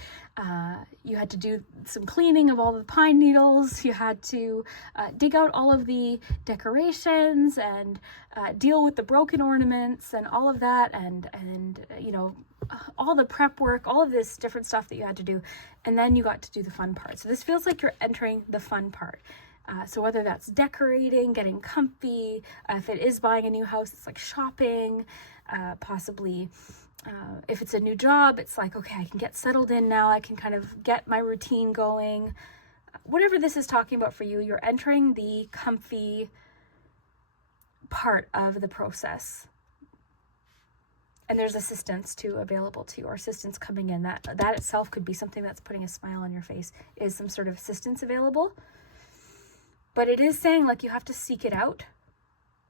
You had to do some cleaning of all the pine needles. You had to dig out all of the decorations and deal with the broken ornaments and all of that, and you know, all the prep work, all of this different stuff that you had to do, and then you got to do the fun part. So this feels like you're entering the fun part. So whether that's decorating, getting comfy, if it is buying a new house, it's like shopping, possibly. If it's a new job, it's like, okay, I can get settled in now. I can kind of get my routine going. Whatever this is talking about for you, you're entering the comfy part of the process. And there's assistance too available to you, or assistance coming in. That itself could be something that's putting a smile on your face, is some sort of assistance available. But it is saying like you have to seek it out,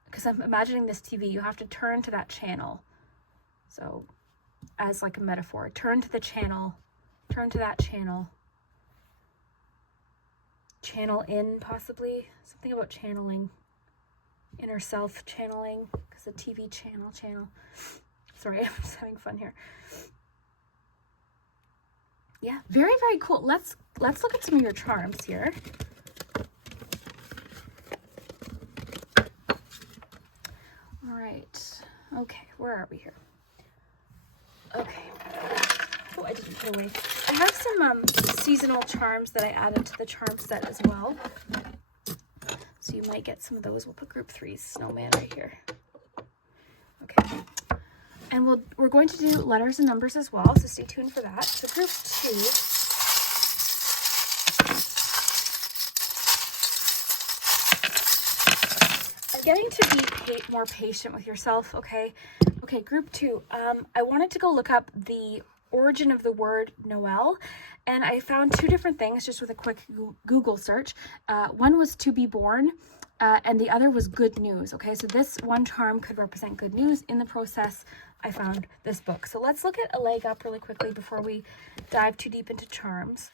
because I'm imagining this TV, you have to turn to that channel. So as like a metaphor, turn to the channel, turn to that channel. Channel in, possibly. Something about channeling. Inner self channeling, because the TV channel. Sorry, I'm just having fun here. Yeah, very, very cool. Let's look at some of your charms here. All right. Okay, where are we here? Okay. Oh, I didn't put away. I have some seasonal charms that I added to the charm set as well. So you might get some of those. We'll put group 3's snowman right here. Okay. And we're going to do letters and numbers as well, so stay tuned for that. So group 2. I'm getting to be more patient with yourself, okay? Okay, group 2. I wanted to go look up the origin of the word Noel, and I found 2 different things just with a quick Google search. One was to be born, and the other was good news. Okay, so this one charm could represent good news. In the process, I found this book. So let's look at a leg up really quickly before we dive too deep into charms.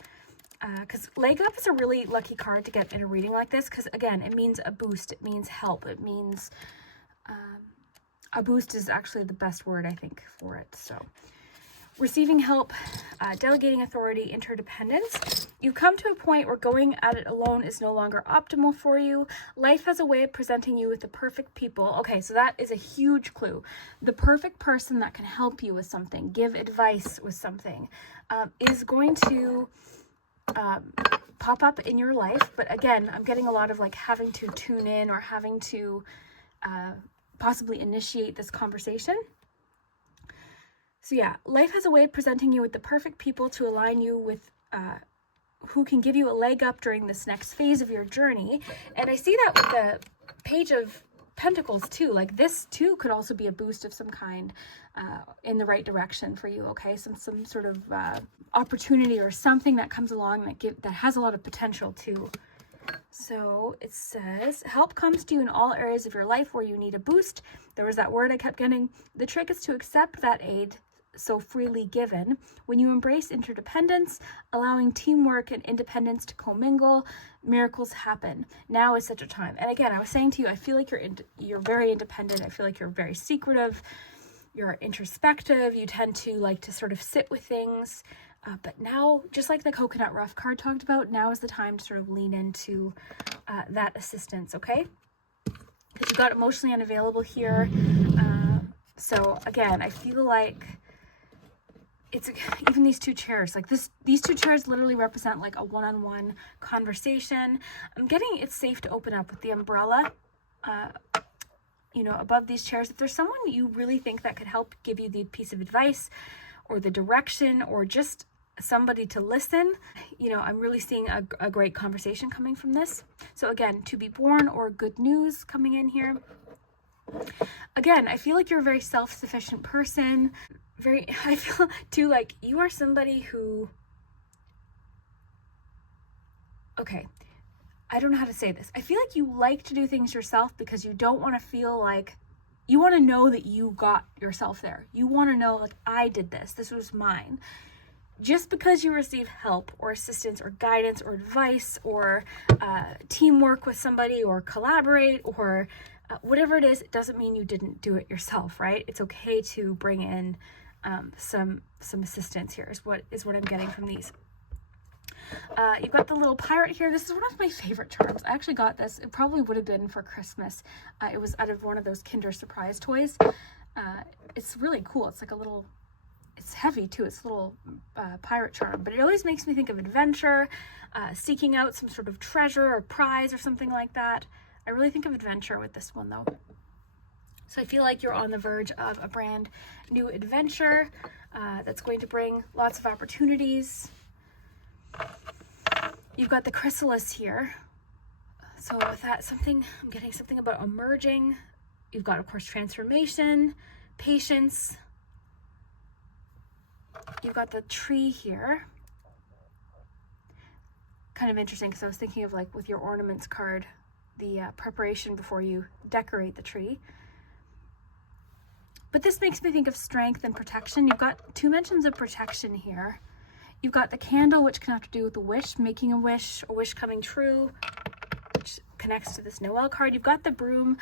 Because leg up is a really lucky card to get in a reading like this, because again, it means a boost, it means help, it means a boost is actually the best word, I think, for it. So receiving help, delegating authority, interdependence. You've come to a point where going at it alone is no longer optimal for you. Life has a way of presenting you with the perfect people. Okay, so that is a huge clue. The perfect person that can help you with something, give advice with something, is going to pop up in your life. But again, I'm getting a lot of like having to tune in or having to possibly initiate this conversation. So yeah, life has a way of presenting you with the perfect people to align you with who can give you a leg up during this next phase of your journey. And I see that with the Page of Pentacles too. Like this too could also be a boost of some kind in the right direction for you. Okay, some sort of opportunity or something that comes along that has a lot of potential too. So it says, help comes to you in all areas of your life where you need a boost. There was that word I kept getting. The trick is to accept that aid so freely given. When you embrace interdependence, allowing teamwork and independence to commingle, miracles happen. Now is such a time. And again, I was saying to you, I feel like you're very independent. I feel like you're very secretive. You're introspective. You tend to like to sort of sit with things. But now, just like the Coconut Rough card talked about, now is the time to sort of lean into that assistance, okay? Because you got emotionally unavailable here. So again, I feel like it's even these 2 chairs, like these 2 chairs literally represent like a one-on-one conversation. I'm getting it's safe to open up with the umbrella, you know, above these chairs. If there's someone you really think that could help give you the piece of advice, or the direction or just somebody to listen. You know, I'm really seeing a great conversation coming from this. So again, to be born or good news coming in here. Again, I feel like you're a very self-sufficient person. I feel too like you are somebody who, okay, I don't know how to say this. I feel like you like to do things yourself because you don't want to feel like, you want to know that you got yourself there. You want to know, like, I did this. This was mine. Just because you receive help or assistance or guidance or advice or teamwork with somebody or collaborate or whatever it is, it doesn't mean you didn't do it yourself, right? It's okay to bring in some assistance here is what I'm getting from these. You've got the little pirate here. This is one of my favorite charms. I actually got this. It probably would have been for Christmas. It was out of one of those Kinder Surprise toys. It's really cool. It's like a little, it's heavy too. It's a little pirate charm, but it always makes me think of adventure, seeking out some sort of treasure or prize or something like that. I really think of adventure with this one though. So I feel like you're on the verge of a brand new adventure that's going to bring lots of opportunities. You've got the chrysalis here. So with that, I'm getting something about emerging. You've got, of course, transformation, patience. You've got the tree here. Kind of interesting because I was thinking of, like, with your ornaments card, the preparation before you decorate the tree. But this makes me think of strength and protection. You've got 2 mentions of protection here. You've got the candle, which can have to do with the wish, making a wish coming true, which connects to this Noel card. You've got the broom.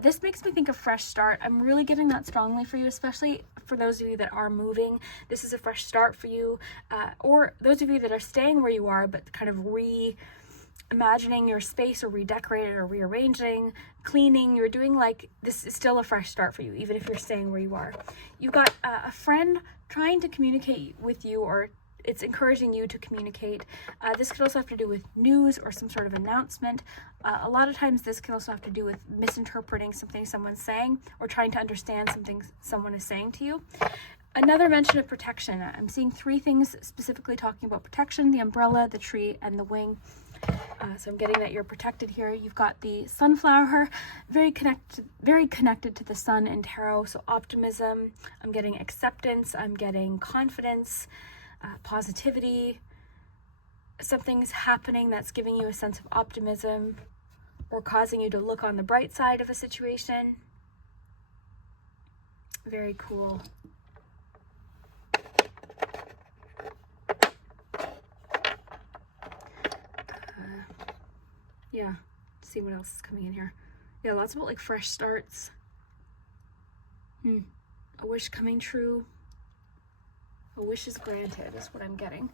This makes me think of fresh start. I'm really getting that strongly for you, especially for those of you that are moving. This is a fresh start for you, or those of you that are staying where you are, but kind of reimagining your space or redecorating or rearranging, cleaning. You're doing, like, this is still a fresh start for you, even if you're staying where you are. You've got a friend trying to communicate with you, or it's encouraging you to communicate. This could also have to do with news or some sort of announcement. A lot of times this can also have to do with misinterpreting something someone's saying or trying to understand something someone is saying to you. Another mention of protection. I'm seeing 3 things specifically talking about protection: the umbrella, the tree, and the wing. So I'm getting that you're protected here. You've got the sunflower, very connected to the sun in tarot. So optimism. I'm getting acceptance. I'm getting confidence. Positivity. Something's happening that's giving you a sense of optimism or causing you to look on the bright side of a situation. Very cool. Yeah, let's see what else is coming in here. Yeah, lots about, like, fresh starts. A wish coming true. A wish is granted is what I'm getting.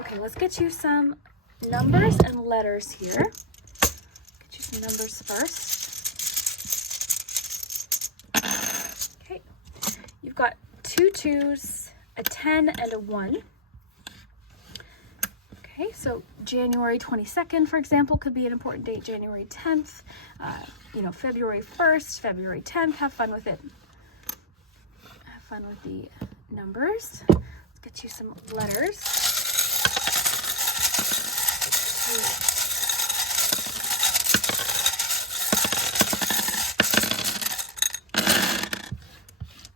Okay, let's get you some numbers and letters here. Get you some numbers first. Okay, you've got 2 2s, a 10, and a 1. Okay, so January 22nd, for example, could be an important date. January 10th, February 1st, February 10th. Have fun with it. Have fun with the numbers. Let's get you some letters.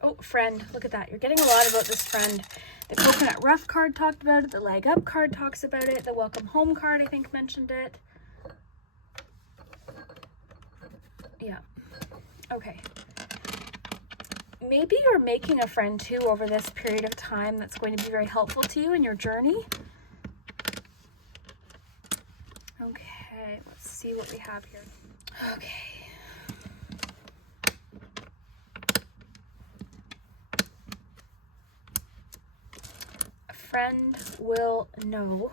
Oh, friend, look at that. You're getting a lot about this friend. The coconut rough card talked about it. The leg up card talks about it. The welcome home card, I think, mentioned it. Yeah. Okay. Maybe you're making a friend too over this period of time that's going to be very helpful to you in your journey. Okay, let's see what we have here. Okay. A friend will know.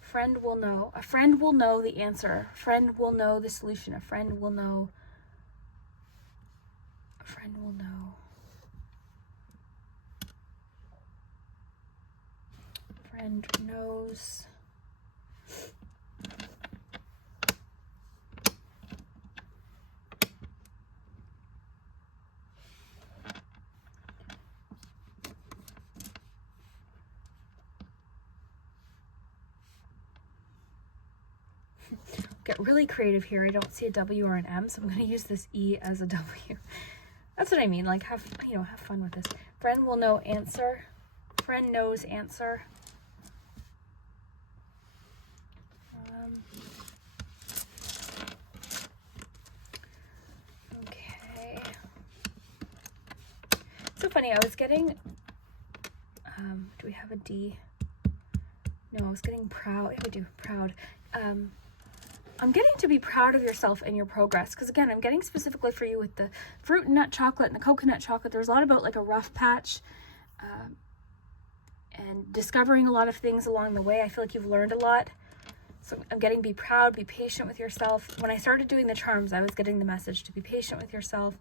Friend will know. A friend will know the answer. A friend will know the solution. A friend will know. A friend will know. Friend knows. get really creative here. I don't see a W or an M, so I'm going to use this E as a W. That's what I mean, like have fun with this. Friend will know answer. Friend knows answer. Okay. So funny, I was getting, do we have a D? No, I was getting proud. Yeah, we do, proud. I'm getting to be proud of yourself and your progress, because again, I'm getting specifically for you with the fruit and nut chocolate and the coconut chocolate. There's a lot about like a rough patch and discovering a lot of things along the way. I feel like you've learned a lot. So I'm getting be proud, be patient with yourself. When I started doing the charms, I was getting the message to be patient with yourself.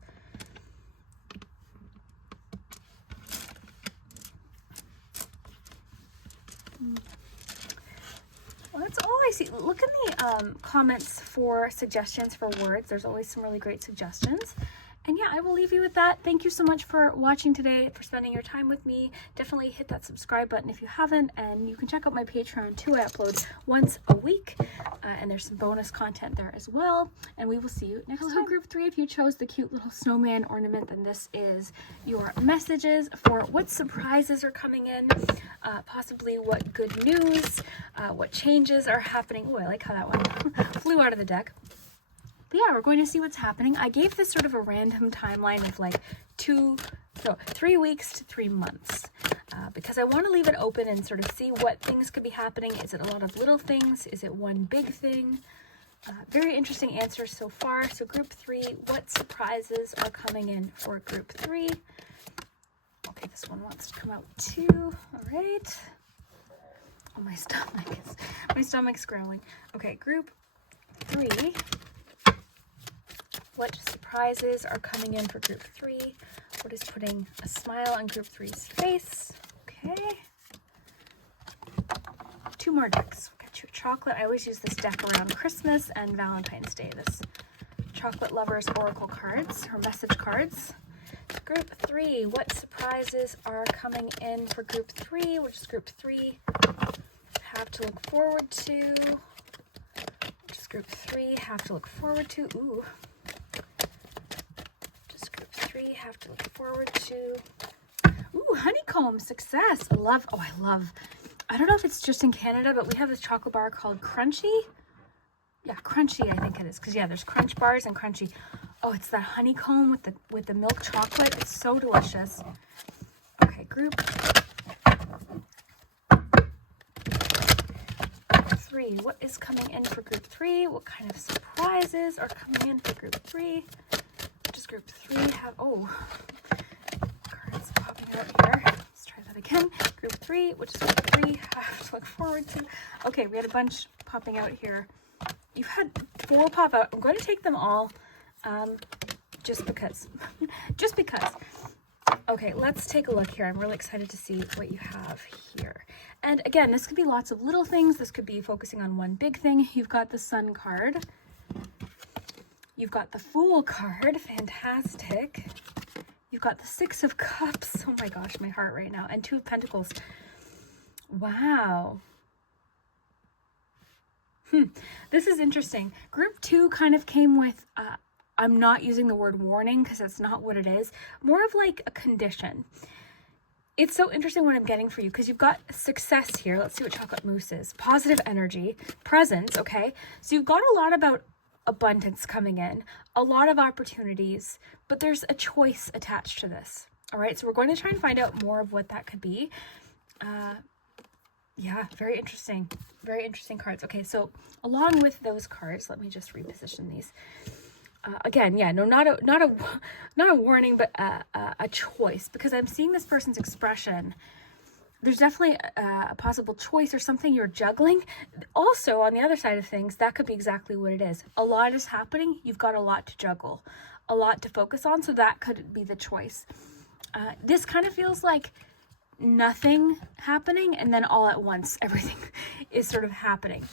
Well, that's all I see. Look in the comments for suggestions for words. There's always some really great suggestions. And yeah, I will leave you with that. Thank you so much for watching today, for spending your time with me. Definitely hit that subscribe button if you haven't, and you can check out my Patreon too. I upload once a week, and there's some bonus content there as well. And we will see you next time. Group 3, if you chose the cute little snowman ornament, then this is your messages for what surprises are coming in, possibly what good news, what changes are happening. Oh, I like how that one flew out of the deck. But yeah, we're going to see what's happening. I gave this sort of a random timeline of like 3 weeks to 3 months, because I want to leave it open and sort of see what things could be happening. Is it a lot of little things? Is it one big thing? Very interesting answers so far. So group 3, what surprises are coming in for group 3? Okay, this one wants to come out too. All right. Oh, my stomach's growling. Okay, group 3. What surprises are coming in for group 3? What is putting a smile on group 3's face? Okay. 2 more decks. We'll get you a chocolate. I always use this deck around Christmas and Valentine's Day. This Chocolate Lovers Oracle cards, or message cards. Group 3, what surprises are coming in for group 3? Which is group 3 have to look forward to? Which is group 3 have to look forward to? Ooh. Have to look forward to. Ooh, honeycomb success. I love, I don't know if it's just in Canada, but we have this chocolate bar called Crunchy. Yeah, Crunchy, I think it is, because yeah, there's Crunch bars and Crunchy. Oh, it's that honeycomb with the milk chocolate. It's so delicious. Okay, group 3. What is coming in for group 3? What kind of surprises are coming in for group 3? Does group 3 have, cards popping out here. Let's try that again. Group 3, which is group 3 have to look forward to. Okay, we had a bunch popping out here. You've had 4 pop out. I'm going to take them all, just because. Just because. Okay, let's take a look here. I'm really excited to see what you have here. And again, this could be lots of little things. This could be focusing on one big thing. You've got the Sun card. You've got the Fool card, fantastic. You've got the 6 of Cups, oh my gosh, my heart right now, and 2 of Pentacles. Wow. This is interesting. Group 2 kind of came with, I'm not using the word warning because that's not what it is, more of like a condition. It's so interesting what I'm getting for you because you've got success here. Let's see what chocolate mousse is. Positive energy, presence, okay? So you've got a lot about abundance coming in, a lot of opportunities, but there's a choice attached to this. All right, so we're going to try and find out more of what that could be. Yeah, very interesting cards. Okay, so along with those cards, let me just reposition these. Again, yeah, no, not a warning, but a choice, because I'm seeing this person's expression. There's definitely a possible choice or something you're juggling. Also, on the other side of things, that could be exactly what it is. A lot is happening. You've got a lot to juggle, a lot to focus on. So that could be the choice. This kind of feels like nothing happening and then all at once everything is sort of happening.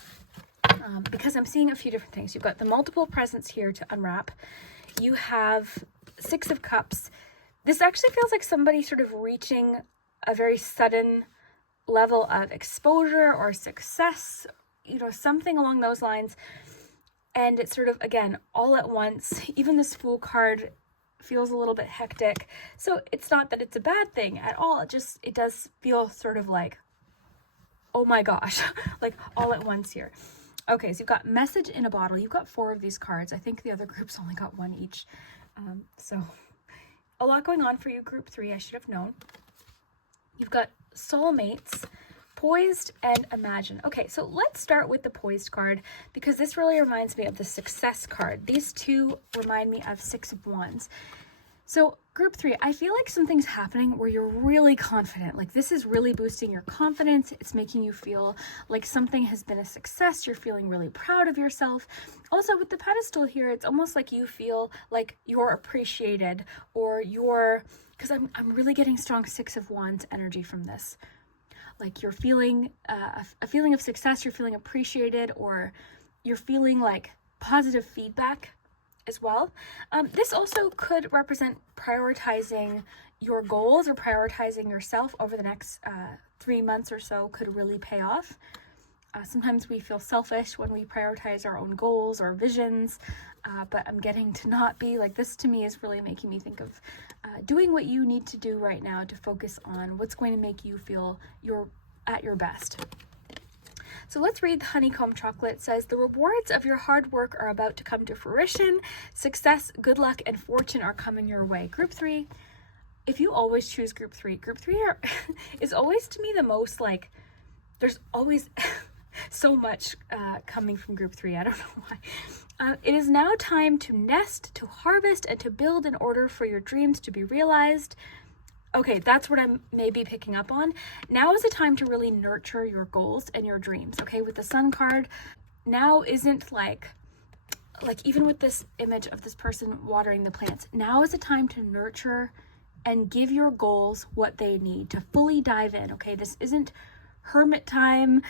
Because I'm seeing a few different things. You've got the multiple presents here to unwrap. You have 6 of Cups. This actually feels like somebody sort of reaching a very sudden level of exposure or success, something along those lines. And it's sort of, again, all at once. Even this Fool card feels a little bit hectic. So it's not that it's a bad thing at all. It does feel sort of like, oh my gosh, like all at once here. Okay, so you've got Message in a Bottle. You've got 4 of these cards. I think the other groups only got 1 each. So a lot going on for you, group 3. I should have known. You've got Soulmates, Poised, and Imagine. Okay, so let's start with the Poised card, because this really reminds me of the Success card. These two remind me of 6 of Wands. So group 3, I feel like something's happening where you're really confident. Like this is really boosting your confidence. It's making you feel like something has been a success. You're feeling really proud of yourself. Also with the pedestal here, it's almost like you feel like you're appreciated, or because I'm really getting strong 6 of Wands energy from this. Like you're feeling a feeling of success, you're feeling appreciated, or you're feeling like positive feedback as well. This also could represent prioritizing your goals or prioritizing yourself over the next 3 months or so could really pay off. Sometimes we feel selfish when we prioritize our own goals or visions, but I'm getting to not be like this. To me is really making me think of doing what you need to do right now to focus on what's going to make you feel you're at your best. So let's read the Honeycomb Chocolate. It says, the rewards of your hard work are about to come to fruition. Success, good luck, and fortune are coming your way. Group 3, if you always choose group 3 is always to me the most like, there's always so much coming from group 3. I don't know why. It is now time to nest, to harvest, and to build in order for your dreams to be realized. Okay, that's what I'm maybe picking up on. Now is the time to really nurture your goals and your dreams, okay? With the Sun card, now isn't like even with this image of this person watering the plants, now is the time to nurture and give your goals what they need to fully dive in, okay? This isn't hermit time.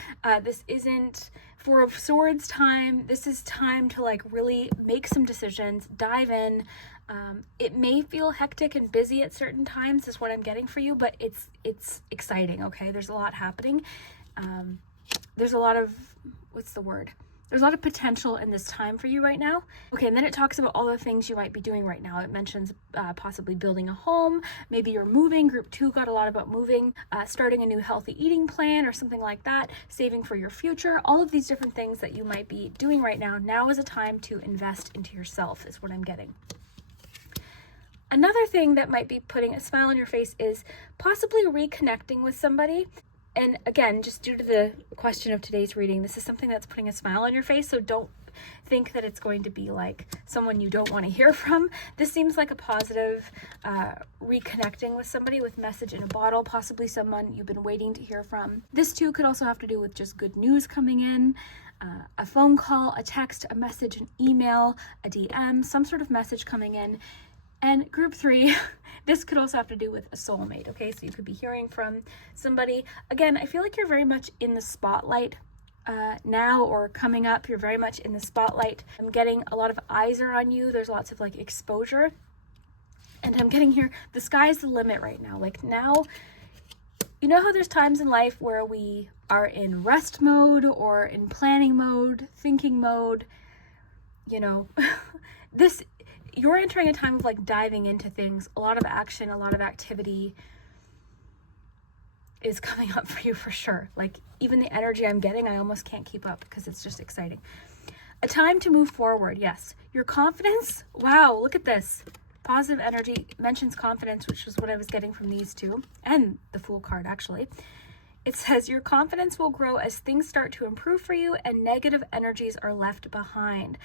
This isn't Four of Swords time. This is time to like really make some decisions, dive in. It may feel hectic and busy at certain times is what I'm getting for you, but it's exciting, okay? There's a lot happening. There's a lot of, there's a lot of potential in this time for you right now. Okay, and then it talks about all the things you might be doing right now. It mentions possibly building a home, maybe you're moving. Group 2 got a lot about moving, starting a new healthy eating plan or something like that, saving for your future. All of these different things that you might be doing right now. Now is a time to invest into yourself is what I'm getting. Another thing that might be putting a smile on your face is possibly reconnecting with somebody. And again, just due to the question of today's reading, this is something that's putting a smile on your face. So don't think that it's going to be like someone you don't want to hear from. This seems like a positive reconnecting with somebody with Message in a Bottle, possibly someone you've been waiting to hear from. This too could also have to do with just good news coming in, a phone call, a text, a message, an email, a DM, some sort of message coming in. And group 3, this could also have to do with a soulmate, okay? So you could be hearing from somebody. Again, I feel like you're very much in the spotlight now or coming up. You're very much in the spotlight. I'm getting a lot of eyes are on you. There's lots of like exposure. And I'm getting here, the sky's the limit right now. Like now, you know how there's times in life where we are in rest mode or in planning mode, thinking mode, you know, you're entering a time of like diving into things. A lot of action, a lot of activity is coming up for you for sure. Like even the energy I'm getting, I almost can't keep up because it's just exciting. A time to move forward. Yes. Your confidence. Wow. Look at this. Positive energy mentions confidence, which is what I was getting from these two and the Fool card actually. It says your confidence will grow as things start to improve for you and negative energies are left behind.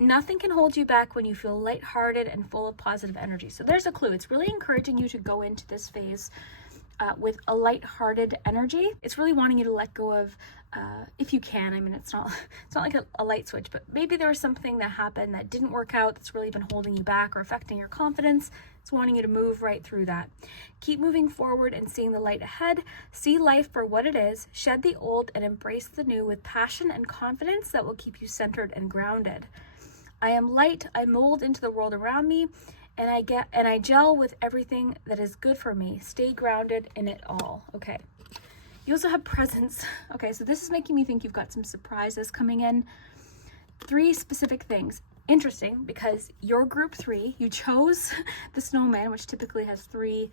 Nothing can hold you back when you feel lighthearted and full of positive energy. So there's a clue. It's really encouraging you to go into this phase with a lighthearted energy. It's really wanting you to let go of, if you can. I mean, it's not like a light switch, but maybe there was something that happened that didn't work out that's really been holding you back or affecting your confidence. It's wanting you to move right through that. Keep moving forward and seeing the light ahead. See life for what it is. Shed the old and embrace the new with passion and confidence that will keep you centered and grounded. I am light, I mold into the world around me, and I gel with everything that is good for me. Stay grounded in it all. Okay. You also have presence. Okay, so this is making me think you've got some surprises coming in. 3 specific things. Interesting, because your group 3, you chose the snowman, which typically has 3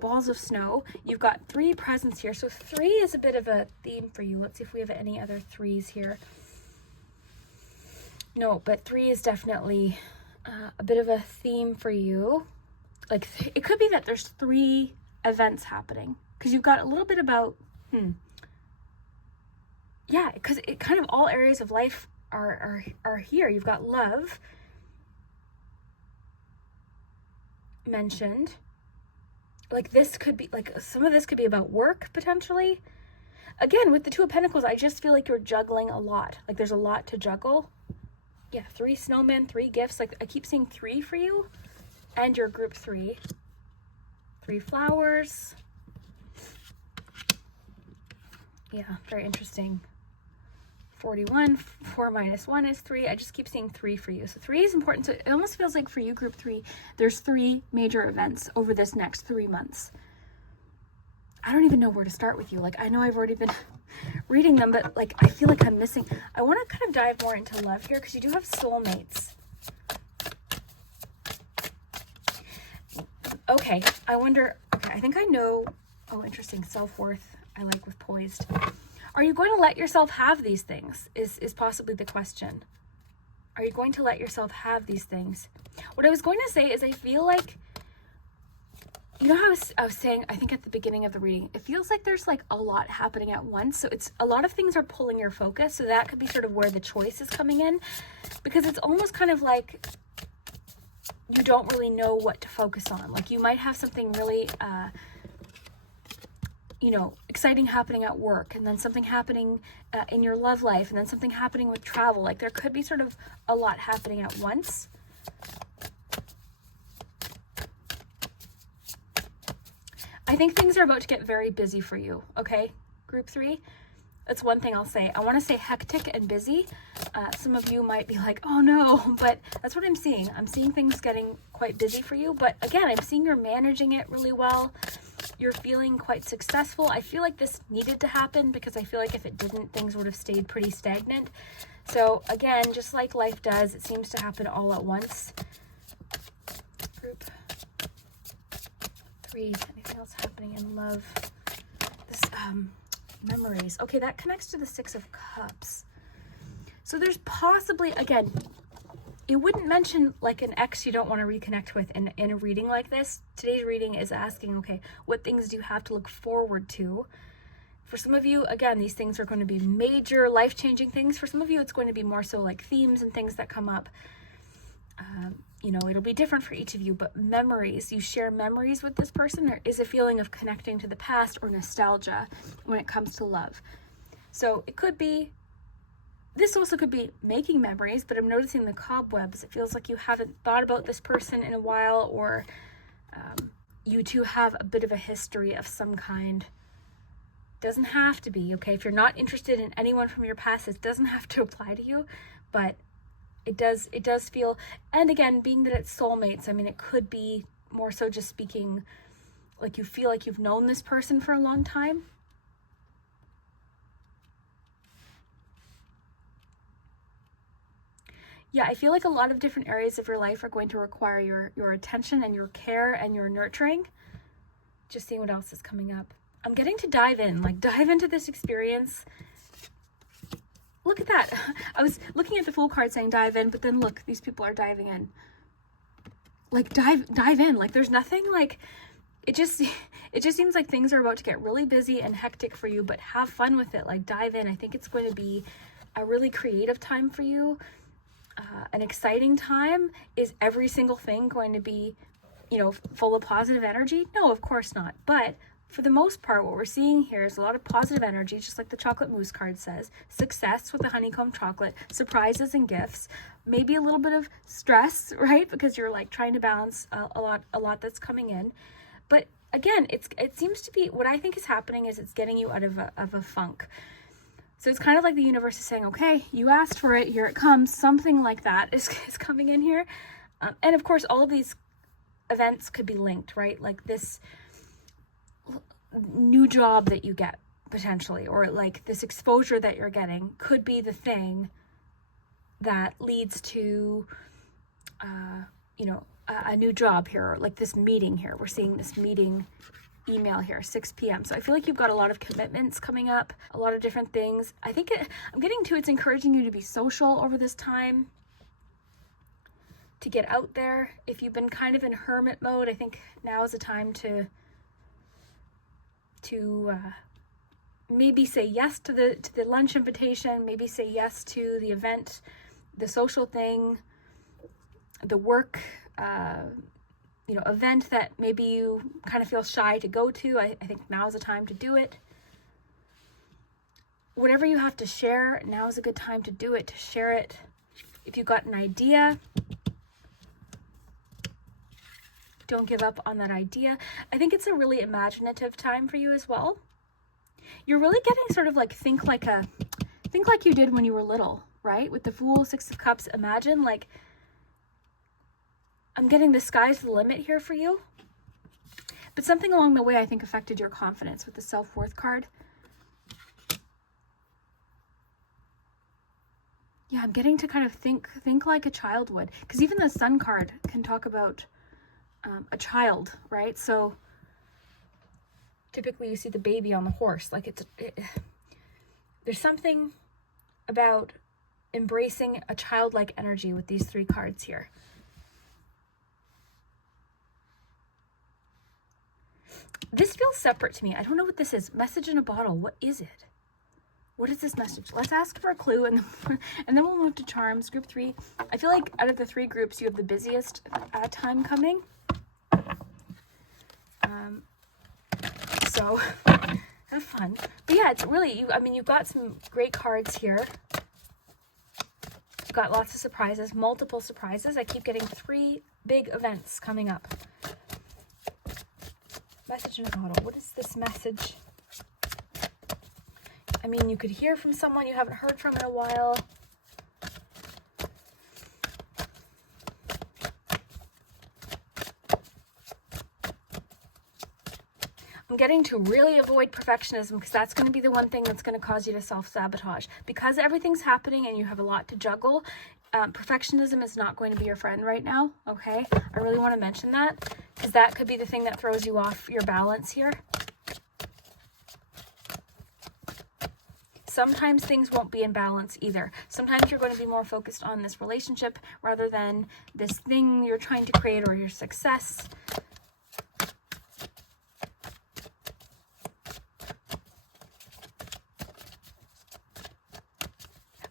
balls of snow. You've got 3 presents here, so 3 is a bit of a theme for you. Let's see if we have any other 3s here. No, but 3 is definitely a bit of a theme for you. Like, it could be that there's 3 events happening, because you've got a little bit about, yeah, because it kind of all areas of life are here. You've got love mentioned. Like, this could be, like, some of this could be about work, potentially. Again, with the 2 of Pentacles, I just feel like you're juggling a lot. Like, there's a lot to juggle. Yeah, 3 snowmen, 3 gifts. Like, I keep seeing 3 for you. And your group 3. 3 flowers. Yeah, very interesting. 41, 4 minus 1 is 3. I just keep seeing 3 for you. So 3 is important. So it almost feels like for you, group 3, there's 3 major events over this next 3 months. I don't even know where to start with you. Like, I know I've already been reading them, but like, I feel like I'm missing. I want to kind of dive more into love here, because you do have soulmates. Okay, I wonder, okay, I think I know. Oh, interesting. Self-worth, I like with poised. Are you going to let yourself have these things is possibly the question. Are you going to let yourself have these things? What I was going to say is, I feel like, you know how I was saying, I think at the beginning of the reading, it feels like there's like a lot happening at once. So it's a lot of things are pulling your focus. So that could be sort of where the choice is coming in, because it's almost kind of like you don't really know what to focus on. Like, you might have something really, exciting happening at work, and then something happening in your love life, and then something happening with travel. Like, there could be sort of a lot happening at once. I think things are about to get very busy for you, okay? Group 3, that's one thing I'll say. I want to say hectic and busy. Some of you might be like, oh no, but that's what I'm seeing. I'm seeing things getting quite busy for you, but again, I'm seeing you're managing it really well. You're feeling quite successful. I feel like this needed to happen, because I feel like if it didn't, things would have stayed pretty stagnant. So again, just like life does, it seems to happen all at once. Group 3, anything else happening in love? This, memories. Okay, that connects to the 6 of Cups. So there's possibly, again, it wouldn't mention like an ex you don't want to reconnect with in a reading like this. Today's reading is asking, okay, what things do you have to look forward to? For some of you, again, these things are going to be major life-changing things. For some of you, it's going to be more so like themes and things that come up. It'll be different for each of you, but memories, you share memories with this person. There is a feeling of connecting to the past or nostalgia when it comes to love. So it could be, this also could be making memories, but I'm noticing the cobwebs. It feels like you haven't thought about this person in a while, or you two have a bit of a history of some kind. Doesn't have to be, okay? If you're not interested in anyone from your past, it doesn't have to apply to you, but it does feel, and again, being that it's soulmates, I mean, it could be more so just speaking like you feel like you've known this person for a long time. Yeah, I feel like a lot of different areas of your life are going to require your attention and your care and your nurturing. Just seeing what else is coming up. I'm getting to dive into this experience. Look at that. I was looking at the Fool card saying dive in, but then look, these people are diving in. Like, dive in. Like, there's nothing, like, it just seems like things are about to get really busy and hectic for you, but have fun with it. Like, dive in. I think it's going to be a really creative time for you. An exciting time. Is every single thing going to be, full of positive energy? No, of course not. But for the most part, what we're seeing here is a lot of positive energy, just like the chocolate mousse card says. Success with the honeycomb chocolate, surprises and gifts, maybe a little bit of stress, right? Because you're like trying to balance a lot that's coming in. But again, it seems to be, what I think is happening is it's getting you out of a funk. So it's kind of like the universe is saying, okay, you asked for it, here it comes. Something like that is coming in here. And of course, all of these events could be linked, right? Like this new job that you get potentially, or like this exposure that you're getting could be the thing that leads to, a new job here, like this meeting here. We're seeing this meeting email here, 6 p.m. So I feel like you've got a lot of commitments coming up, a lot of different things. I'm getting to, it's encouraging you to be social over this time, to get out there. If you've been kind of in hermit mode, I think now is the time to maybe say yes to the lunch invitation, maybe say yes to the event, the social thing, the work event that maybe you kind of feel shy to go to. I think now is the time to do it. Whatever you have to share, now is a good time to do it, to share it. If you've got an idea, don't give up on that idea. I think it's a really imaginative time for you as well. You're really getting sort of like think like you did when you were little, right? With the Fool, 6 of Cups, imagine like, I'm getting the sky's the limit here for you. But something along the way I think affected your confidence with the self-worth card. Yeah, I'm getting to kind of think like a child would. Because even the Sun card can talk about a child, right? So typically you see the baby on the horse. Like there's something about embracing a childlike energy with these 3 cards here. This feels separate to me. I don't know what this is. Message in a bottle. What is it? What is this message? Let's ask for a clue, and then we'll move to charms. Group 3. I feel like out of the 3 groups, you have the busiest time coming. So have fun. But yeah, it's really you've got some great cards here. You've got lots of surprises, multiple surprises. I keep getting 3 big events coming up. Message in a bottle. What is this message? I mean, you could hear from someone you haven't heard from in a while. I'm getting to really avoid perfectionism, because that's going to be the one thing that's going to cause you to self-sabotage. Because everything's happening and you have a lot to juggle, perfectionism is not going to be your friend right now, okay? I really want to mention that, because that could be the thing that throws you off your balance here. Sometimes things won't be in balance either. Sometimes you're going to be more focused on this relationship rather than this thing you're trying to create or your success.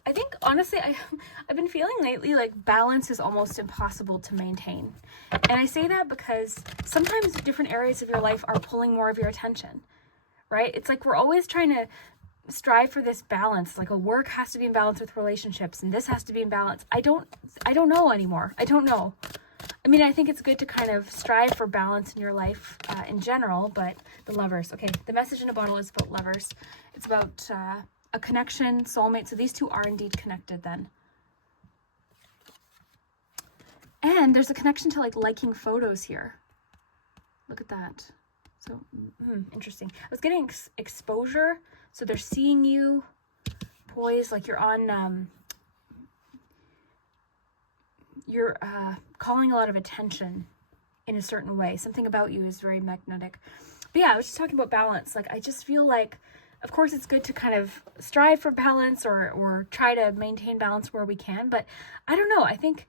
I think, honestly, I've been feeling lately like balance is almost impossible to maintain. And I say that because sometimes different areas of your life are pulling more of your attention, right? It's like we're always trying to strive for this balance. Like a work has to be in balance with relationships, and this has to be in balance. I don't know anymore. I don't know. I mean, I think it's good to kind of strive for balance in your life in general, but the Lovers. Okay, the message in a bottle is about lovers. It's about a connection, soulmate. So these 2 are indeed connected then. And there's a connection to like liking photos here. Look at that. So interesting. I was getting exposure. So they're seeing you poised, like you're on, you're calling a lot of attention in a certain way. Something about you is very magnetic. But yeah, I was just talking about balance. Like I just feel like, of course, it's good to kind of strive for balance or try to maintain balance where we can. But I don't know. I think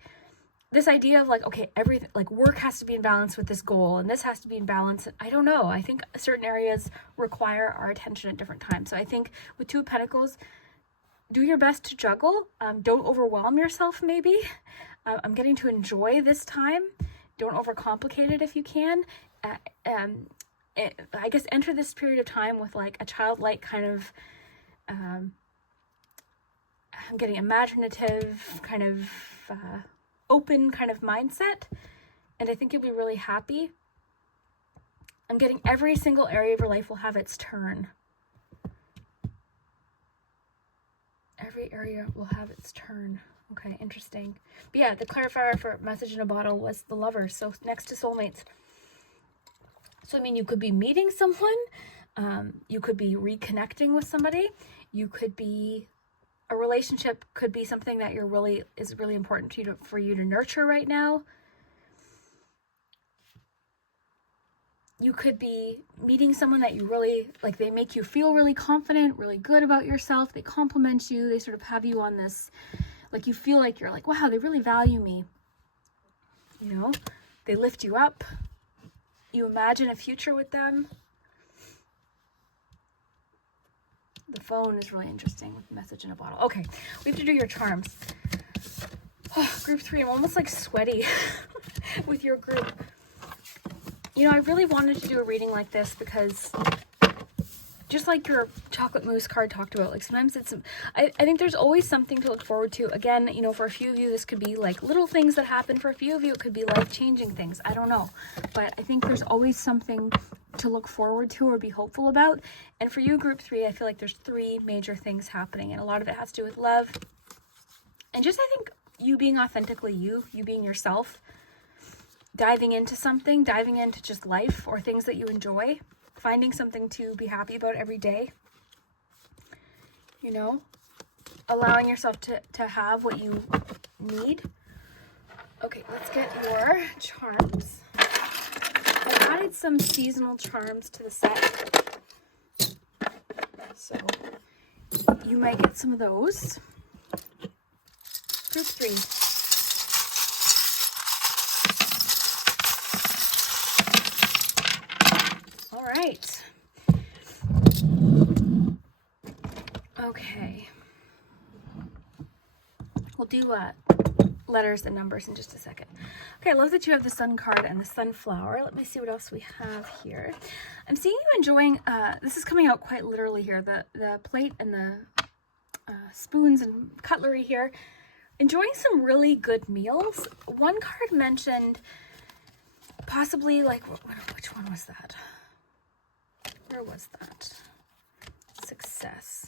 this idea of like, okay, everything, like work has to be in balance with this goal and this has to be in balance. I don't know. I think certain areas require our attention at different times. So I think with 2 of Pentacles, do your best to juggle. Don't overwhelm yourself, maybe. I'm getting to enjoy this time. Don't overcomplicate it if you can. I guess enter this period of time with like a childlike kind of, I'm getting imaginative, kind of open kind of mindset. And I think you'll be really happy. I'm getting every single area of your life will have its turn. Every area will have its turn. Okay, interesting. But yeah, the clarifier for message in a bottle was the Lovers. So next to soulmates. So I mean, you could be meeting someone. You could be reconnecting with somebody. You could be A relationship could be something that is really important to you for you to nurture right now. You could be meeting someone that you really, like, they make you feel really confident, really good about yourself. They compliment you. They sort of have you on this, like, you feel like you're like, wow, they really value me. You know, they lift you up. You imagine a future with them. The phone is really interesting with message in a bottle. Okay, we have to do your charms. Oh, group 3, I'm almost like sweaty with your group. You know, I really wanted to do a reading like this because just like your chocolate mousse card talked about, like sometimes I think there's always something to look forward to. Again, you know, for a few of you, this could be like little things that happen. For a few of you, it could be life-changing things. I don't know. But I think there's always something to look forward to or be hopeful about. And for you, group 3, I feel like there's 3 major things happening. And a lot of it has to do with love. And just, I think, you being authentically you being yourself. Diving into something, diving into just life or things that you enjoy, finding something to be happy about every day, you know, allowing yourself to have what you need. Okay, let's get your charms. I added some seasonal charms to the set, so you might get some of those. Group 3. Right. Okay. We'll do letters and numbers in just a second. Okay, I love that you have the sun card and the sunflower. Let me see what else we have here. I'm seeing you enjoying, this is coming out quite literally here, the plate and the spoons and cutlery here. Enjoying some really good meals. One card mentioned possibly, like, which one was that? Where was that? Success.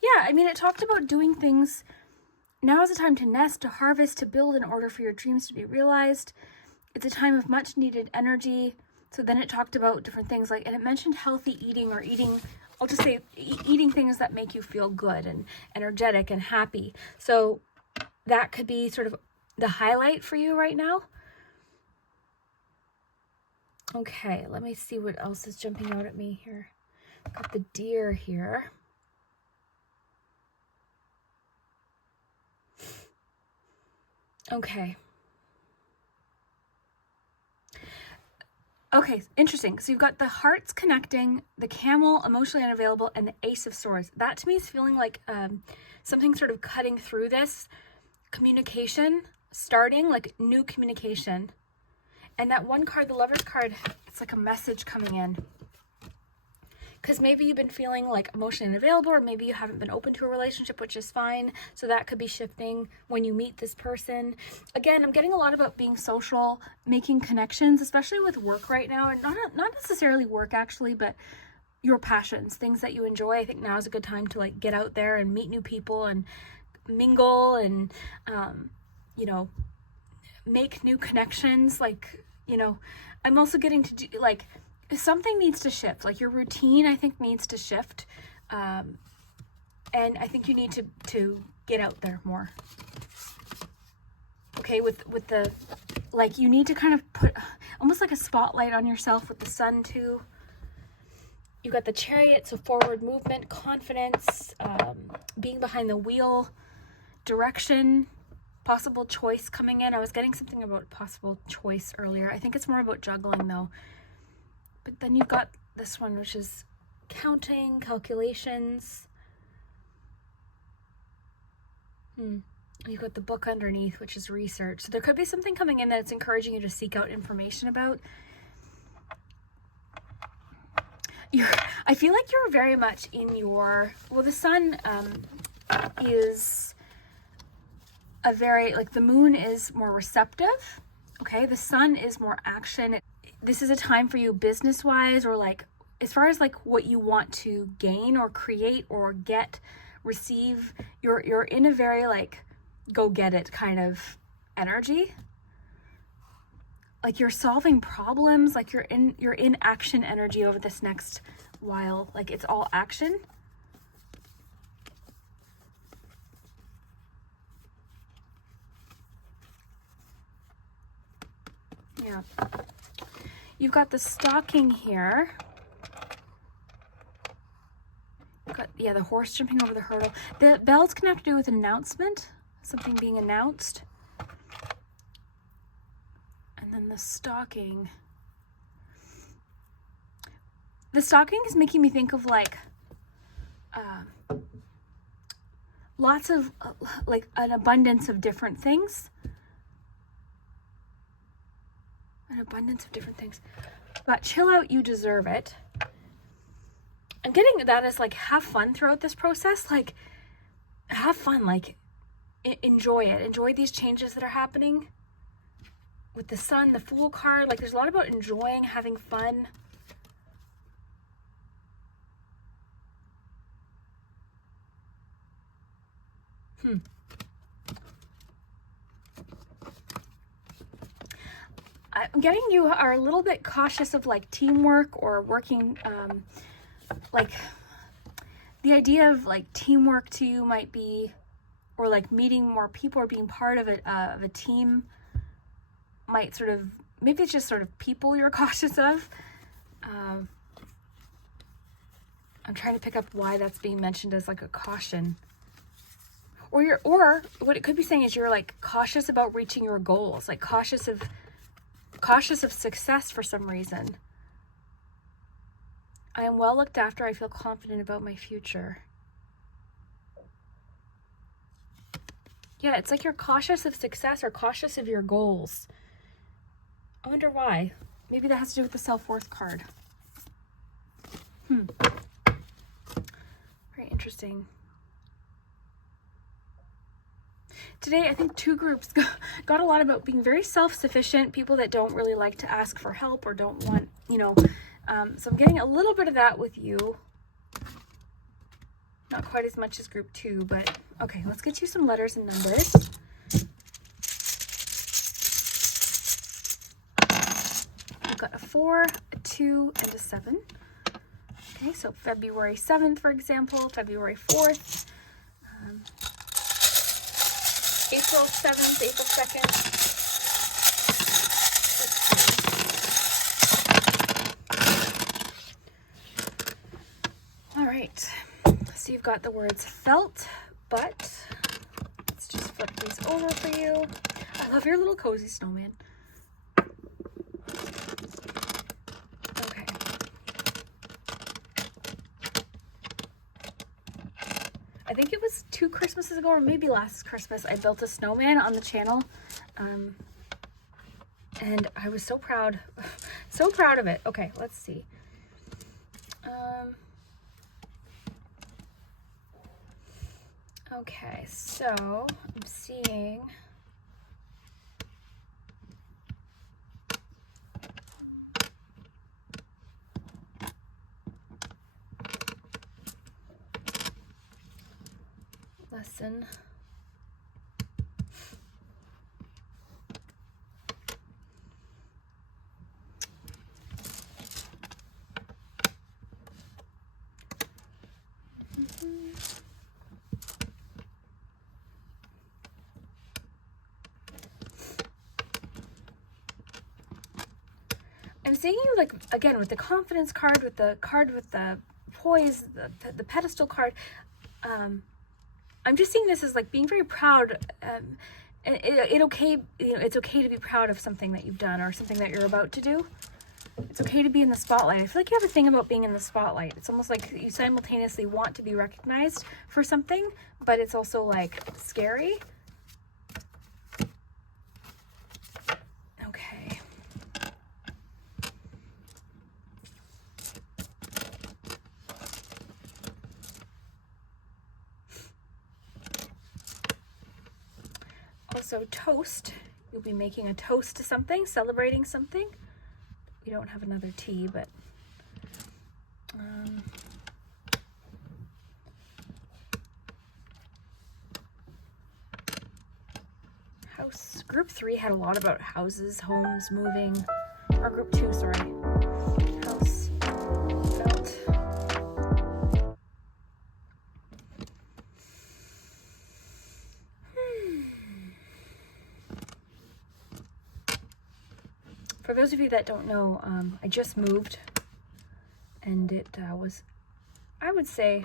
Yeah, I mean, it talked about doing things. Now is a time to nest, to harvest, to build in order for your dreams to be realized. It's a time of much needed energy. So then it talked about different things like, and it mentioned healthy eating or eating, I'll just say eating things that make you feel good and energetic and happy. So that could be sort of the highlight for you right now. Okay, let me see what else is jumping out at me here. Got the deer here. Okay. Okay, interesting. So you've got the hearts connecting, the camel emotionally unavailable, and the ace of swords. That to me is feeling like something sort of cutting through this. Communication, starting, like new communication. And that one card, the Lover's card, it's like a message coming in. Because maybe you've been feeling like emotionally unavailable, or maybe you haven't been open to a relationship, which is fine. So that could be shifting when you meet this person. Again, I'm getting a lot about being social, making connections, especially with work right now. And not necessarily work, actually, but your passions, things that you enjoy. I think now is a good time to like get out there and meet new people and mingle and, you know, make new connections. Like, you know, I'm also getting to do, like, something needs to shift. Like your routine, I think, needs to shift. And I think you need to get out there more. Okay, with the, like, you need to kind of put almost like a spotlight on yourself with the sun too. You got the Chariot, so forward movement, confidence, being behind the wheel, direction, possible choice coming in. I was getting something about possible choice earlier. I think it's more about juggling though. But then you've got this one, which is counting, calculations. You've got the book underneath, which is research. So there could be something coming in that's encouraging you to seek out information about. I feel like you're very much in your, well, the sun is a very, like, the moon is more receptive. Okay, the sun is more action. This is a time for you business-wise, or like as far as like what you want to gain or create or get, receive. You're in a very like go get it kind of energy. Like you're solving problems, like you're in action energy over this next while. Like it's all action. Yeah. You've got the stocking here. You've got, yeah, the horse jumping over the hurdle. The bells can have to do with announcement, something being announced. And then the stocking. The stocking is making me think of like lots of like an abundance of different things. An abundance of different things. But chill out, you deserve it. I'm getting that as like have fun throughout this process. Like have fun, like enjoy it. Enjoy these changes that are happening. With the sun, the Fool card, like there's a lot about enjoying, having fun. I'm getting you are a little bit cautious of like teamwork or working, like the idea of like teamwork to you might be, or like meeting more people or being part of a team might sort of, maybe it's just sort of people you're cautious of. I'm trying to pick up why that's being mentioned as like a caution. Or what it could be saying is you're like cautious about reaching your goals, like cautious of success for some reason. I am well looked after. I feel confident about my future. Yeah, it's like you're cautious of success or cautious of your goals. I wonder why. Maybe that has to do with the self-worth card. Very interesting. Today, I think two groups got a lot about being very self-sufficient, people that don't really like to ask for help or don't want, so I'm getting a little bit of that with you. Not quite as much as group 2, but okay, let's get you some letters and numbers. We've got a 4, a 2, and a 7. Okay, so February 7th, for example, February 4th, April 7th, April 2nd. All right, so you've got the words felt, but let's just flip these over for you. I love your little cozy snowman. Okay. I think it was 2 Christmases ago, or maybe last Christmas, I built a snowman on the channel. And I was so proud. So proud of it. Okay, let's see. Okay, so I'm seeing lesson. I'm seeing you like again with the confidence card, with the poise, the pedestal card. I'm just seeing this as like being very proud. It's okay to be proud of something that you've done or something that you're about to do. It's okay to be in the spotlight. I feel like you have a thing about being in the spotlight. It's almost like you simultaneously want to be recognized for something, but it's also like scary. Okay. Also, toast. You'll be making a toast to something, celebrating something. We don't have another T, but house. Group 3 had a lot about houses, homes, moving. Or group 2, sorry. House, felt. For those of you that don't know, I just moved, and it was, I would say,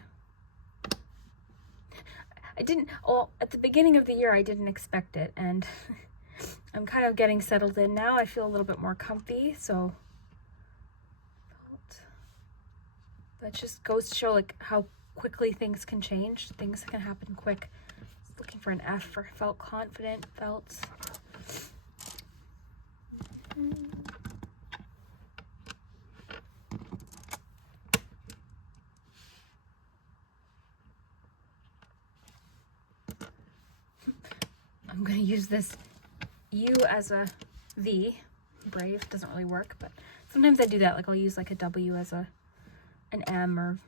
at the beginning of the year I didn't expect it, and I'm kind of getting settled in now. I feel a little bit more comfy, so that just goes to show like how quickly things can change. Things can happen quick. Looking for an F for felt confident, felt. I'm going to use this U as a V. Brave doesn't really work, but sometimes I do that. Like I'll use like a W as an M, or